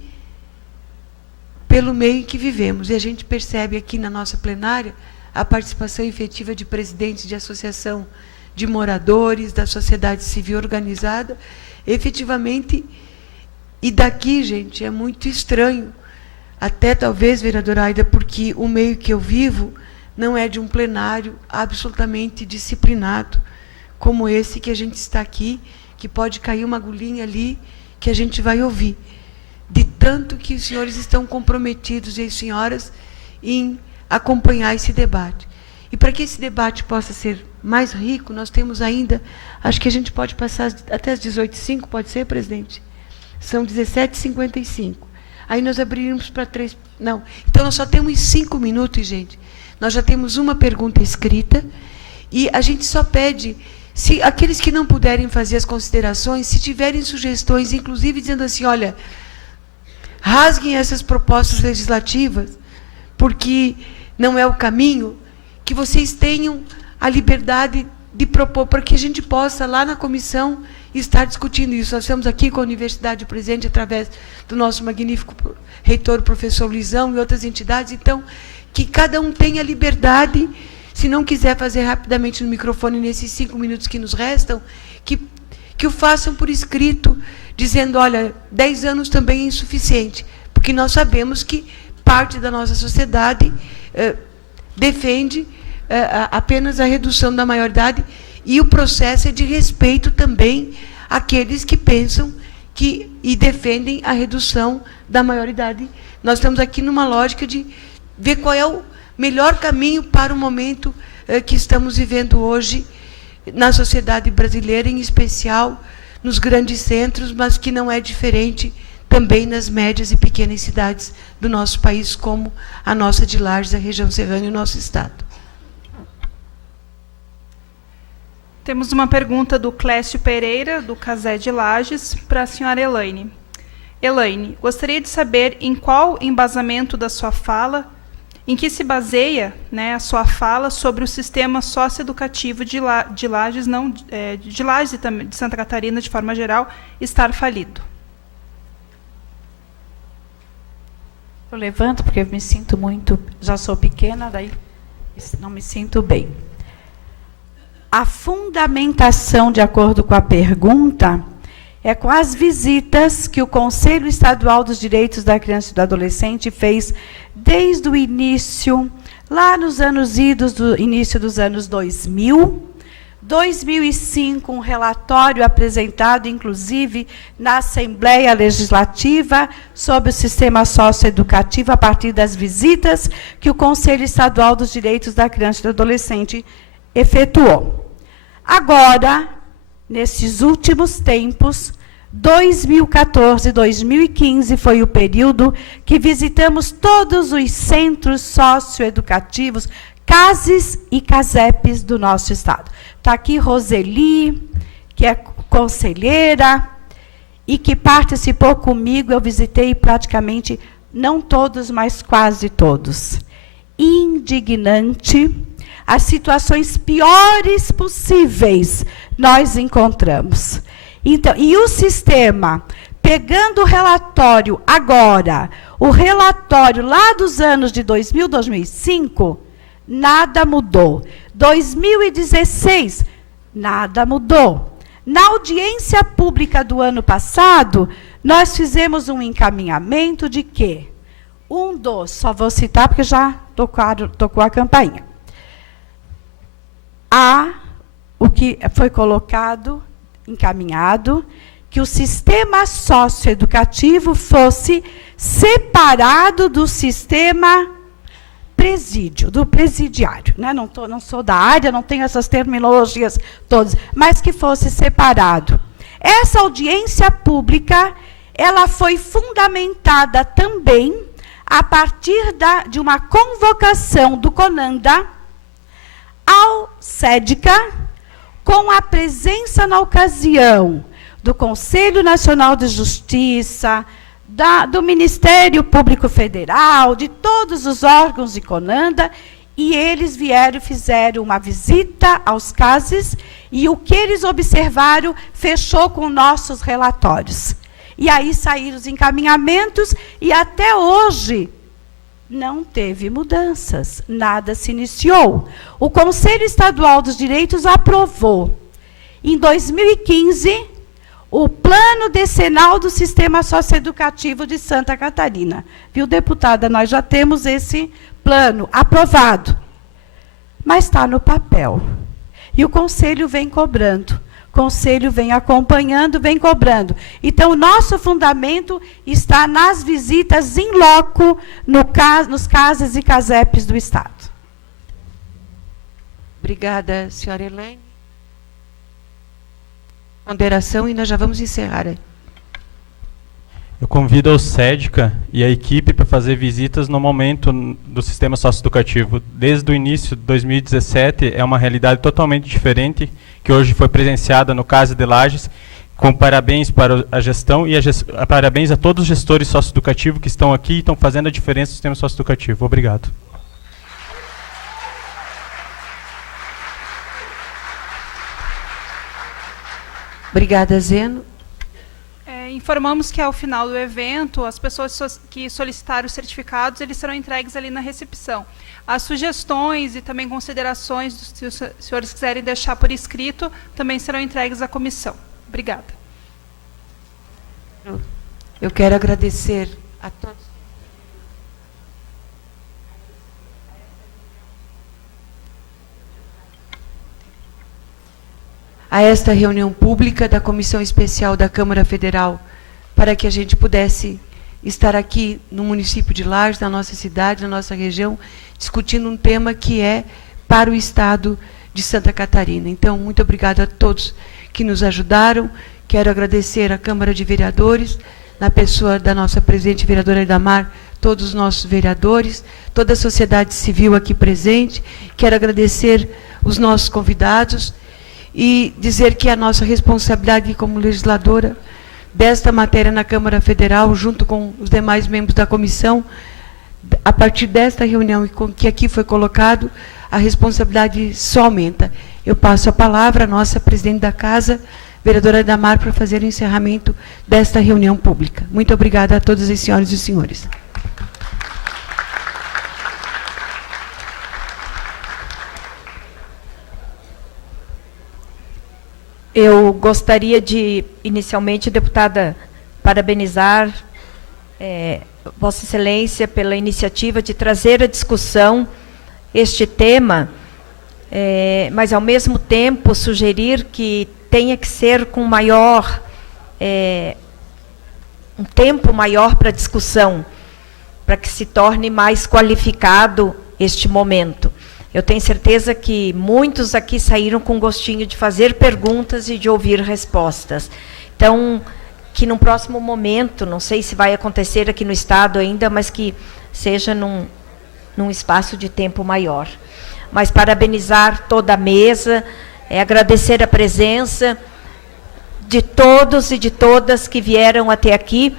pelo meio em que vivemos. E a gente percebe aqui na nossa plenária a participação efetiva de presidentes de associação de moradores, da sociedade civil organizada, efetivamente. E daqui, gente, é muito estranho, até talvez, vereadora Aida, porque o meio que eu vivo não é de um plenário absolutamente disciplinado, como esse que a gente está aqui, que pode cair uma agulhinha ali, que a gente vai ouvir. De tanto que os senhores estão comprometidos, e as senhoras, em acompanhar esse debate. E para que esse debate possa ser mais rico, nós temos ainda, acho que a gente pode passar até as 18h05, pode ser, presidente? São 17h55. Aí nós abrimos para 3... Não. Então, nós só temos 5 minutos, gente. Nós já temos uma pergunta escrita, e a gente só pede... Se aqueles que não puderem fazer as considerações, se tiverem sugestões, inclusive dizendo assim, olha, rasguem essas propostas legislativas, porque não é o caminho, que vocês tenham a liberdade de propor, para que a gente possa, lá na comissão, estar discutindo isso. Nós estamos aqui com a Universidade presente, através do nosso magnífico reitor, professor Luizão, e outras entidades. Então, que cada um tenha liberdade. Se não quiser fazer rapidamente no microfone, nesses 5 minutos que nos restam, que o façam por escrito, dizendo, olha, 10 anos também é insuficiente, porque nós sabemos que parte da nossa sociedade defende apenas a redução da maioridade, e o processo é de respeito também àqueles que pensam e defendem a redução da maioridade. Nós estamos aqui numa lógica de ver qual é o melhor caminho para o momento que estamos vivendo hoje na sociedade brasileira, em especial nos grandes centros, mas que não é diferente também nas médias e pequenas cidades do nosso país, como a nossa de Lages, a região serrana e o nosso estado. Temos uma pergunta do Clécio Pereira, do Casé de Lages, para a senhora Elaine. Elaine, gostaria de saber em qual embasamento da sua fala, em que se baseia, né, a sua fala sobre o sistema socioeducativo de Lages, de Lages e também de Santa Catarina, de forma geral, estar falido. Eu levanto porque eu me sinto muito, já sou pequena, daí não me sinto bem. A fundamentação, de acordo com a pergunta, é com as visitas que o Conselho Estadual dos Direitos da Criança e do Adolescente fez desde o início, lá nos anos idos, do início dos anos 2000, 2005, um relatório apresentado, inclusive, na Assembleia Legislativa, sobre o sistema socioeducativo, a partir das visitas que o Conselho Estadual dos Direitos da Criança e do Adolescente efetuou. Agora, nesses últimos tempos, 2014 e 2015 foi o período que visitamos todos os centros socioeducativos, CASES e CASEPs do nosso estado. Está aqui Roseli, que é conselheira e que participou comigo. Eu visitei praticamente, não todos, mas quase todos. Indignante. As situações piores possíveis nós encontramos. Então, e o sistema, pegando o relatório agora, o relatório lá dos anos de 2000, 2005, nada mudou. 2016, nada mudou. Na audiência pública do ano passado, nós fizemos um encaminhamento de quê? Só vou citar porque já tocou a campainha. O que foi colocado, encaminhado, que o sistema socioeducativo fosse separado do sistema presídio, do presidiário. Né? Não sou da área, não tenho essas terminologias todas, mas que fosse separado. Essa audiência pública, ela foi fundamentada também a partir de uma convocação do CONANDA ao SEDCA, com a presença na ocasião do Conselho Nacional de Justiça, do Ministério Público Federal, de todos os órgãos de CONANDA, e eles fizeram uma visita aos CASES, e o que eles observaram fechou com nossos relatórios. E aí saíram os encaminhamentos, e até hoje não teve mudanças, nada se iniciou. O Conselho Estadual dos Direitos aprovou, em 2015, o Plano Decenal do Sistema Socioeducativo de Santa Catarina. Viu, deputada? Nós já temos esse plano aprovado, mas está no papel. E o Conselho vem cobrando. O Conselho vem acompanhando, vem cobrando. Então, o nosso fundamento está nas visitas em loco, nos CASES e CASEPs do Estado. Obrigada, senhora Elaine. Ponderação, e nós já vamos encerrar. Eu convido o SEDCA e a equipe para fazer visitas no momento do sistema socioeducativo. Desde o início de 2017, é uma realidade totalmente diferente, que hoje foi presenciada no caso de Lages, com parabéns para a gestão e parabéns a todos os gestores socioeducativos que estão aqui e estão fazendo a diferença no sistema socioeducativo. Obrigado. Obrigada, Zeno. Informamos que, ao final do evento, as pessoas que solicitaram os certificados, eles serão entregues ali na recepção. As sugestões e também considerações, se os senhores quiserem deixar por escrito, também serão entregues à comissão. Obrigada. Eu quero agradecer a todos. A esta reunião pública da Comissão Especial da Câmara Federal, para que a gente pudesse estar aqui no município de Lages, na nossa cidade, na nossa região, discutindo um tema que é para o Estado de Santa Catarina. Então, muito obrigada a todos que nos ajudaram. Quero agradecer à Câmara de Vereadores, na pessoa da nossa presidente vereadora Idamar, todos os nossos vereadores, toda a sociedade civil aqui presente. Quero agradecer os nossos convidados, e dizer que a nossa responsabilidade como legisladora desta matéria na Câmara Federal, junto com os demais membros da comissão. A partir desta reunião que aqui foi colocado, a responsabilidade só aumenta. Eu passo a palavra à nossa presidente da Casa, vereadora Damar, para fazer o encerramento desta reunião pública. Muito obrigada a todas as senhoras e os senhores. Eu gostaria de, inicialmente, deputada, parabenizar Vossa Excelência pela iniciativa de trazer à discussão este tema, mas, ao mesmo tempo, sugerir que tenha que ser com maior, um tempo maior para discussão, para que se torne mais qualificado este momento. Eu tenho certeza que muitos aqui saíram com gostinho de fazer perguntas e de ouvir respostas. Então, que num próximo momento, não sei se vai acontecer aqui no Estado ainda, mas que seja num espaço de tempo maior. Mas parabenizar toda a mesa, agradecer a presença de todos e de todas que vieram até aqui,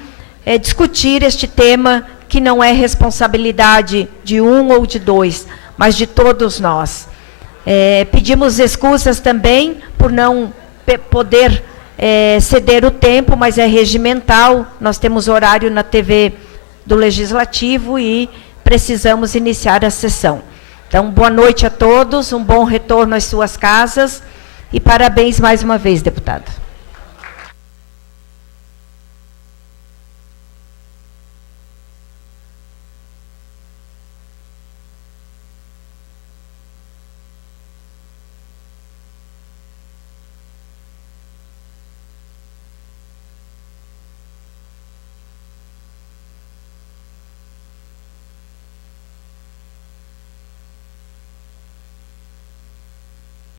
discutir este tema que não é responsabilidade de um ou de dois, mas de todos nós. Pedimos escusas também por não poder ceder o tempo, mas é regimental, nós temos horário na TV do Legislativo e precisamos iniciar a sessão. Então, boa noite a todos, um bom retorno às suas casas e parabéns mais uma vez, deputada.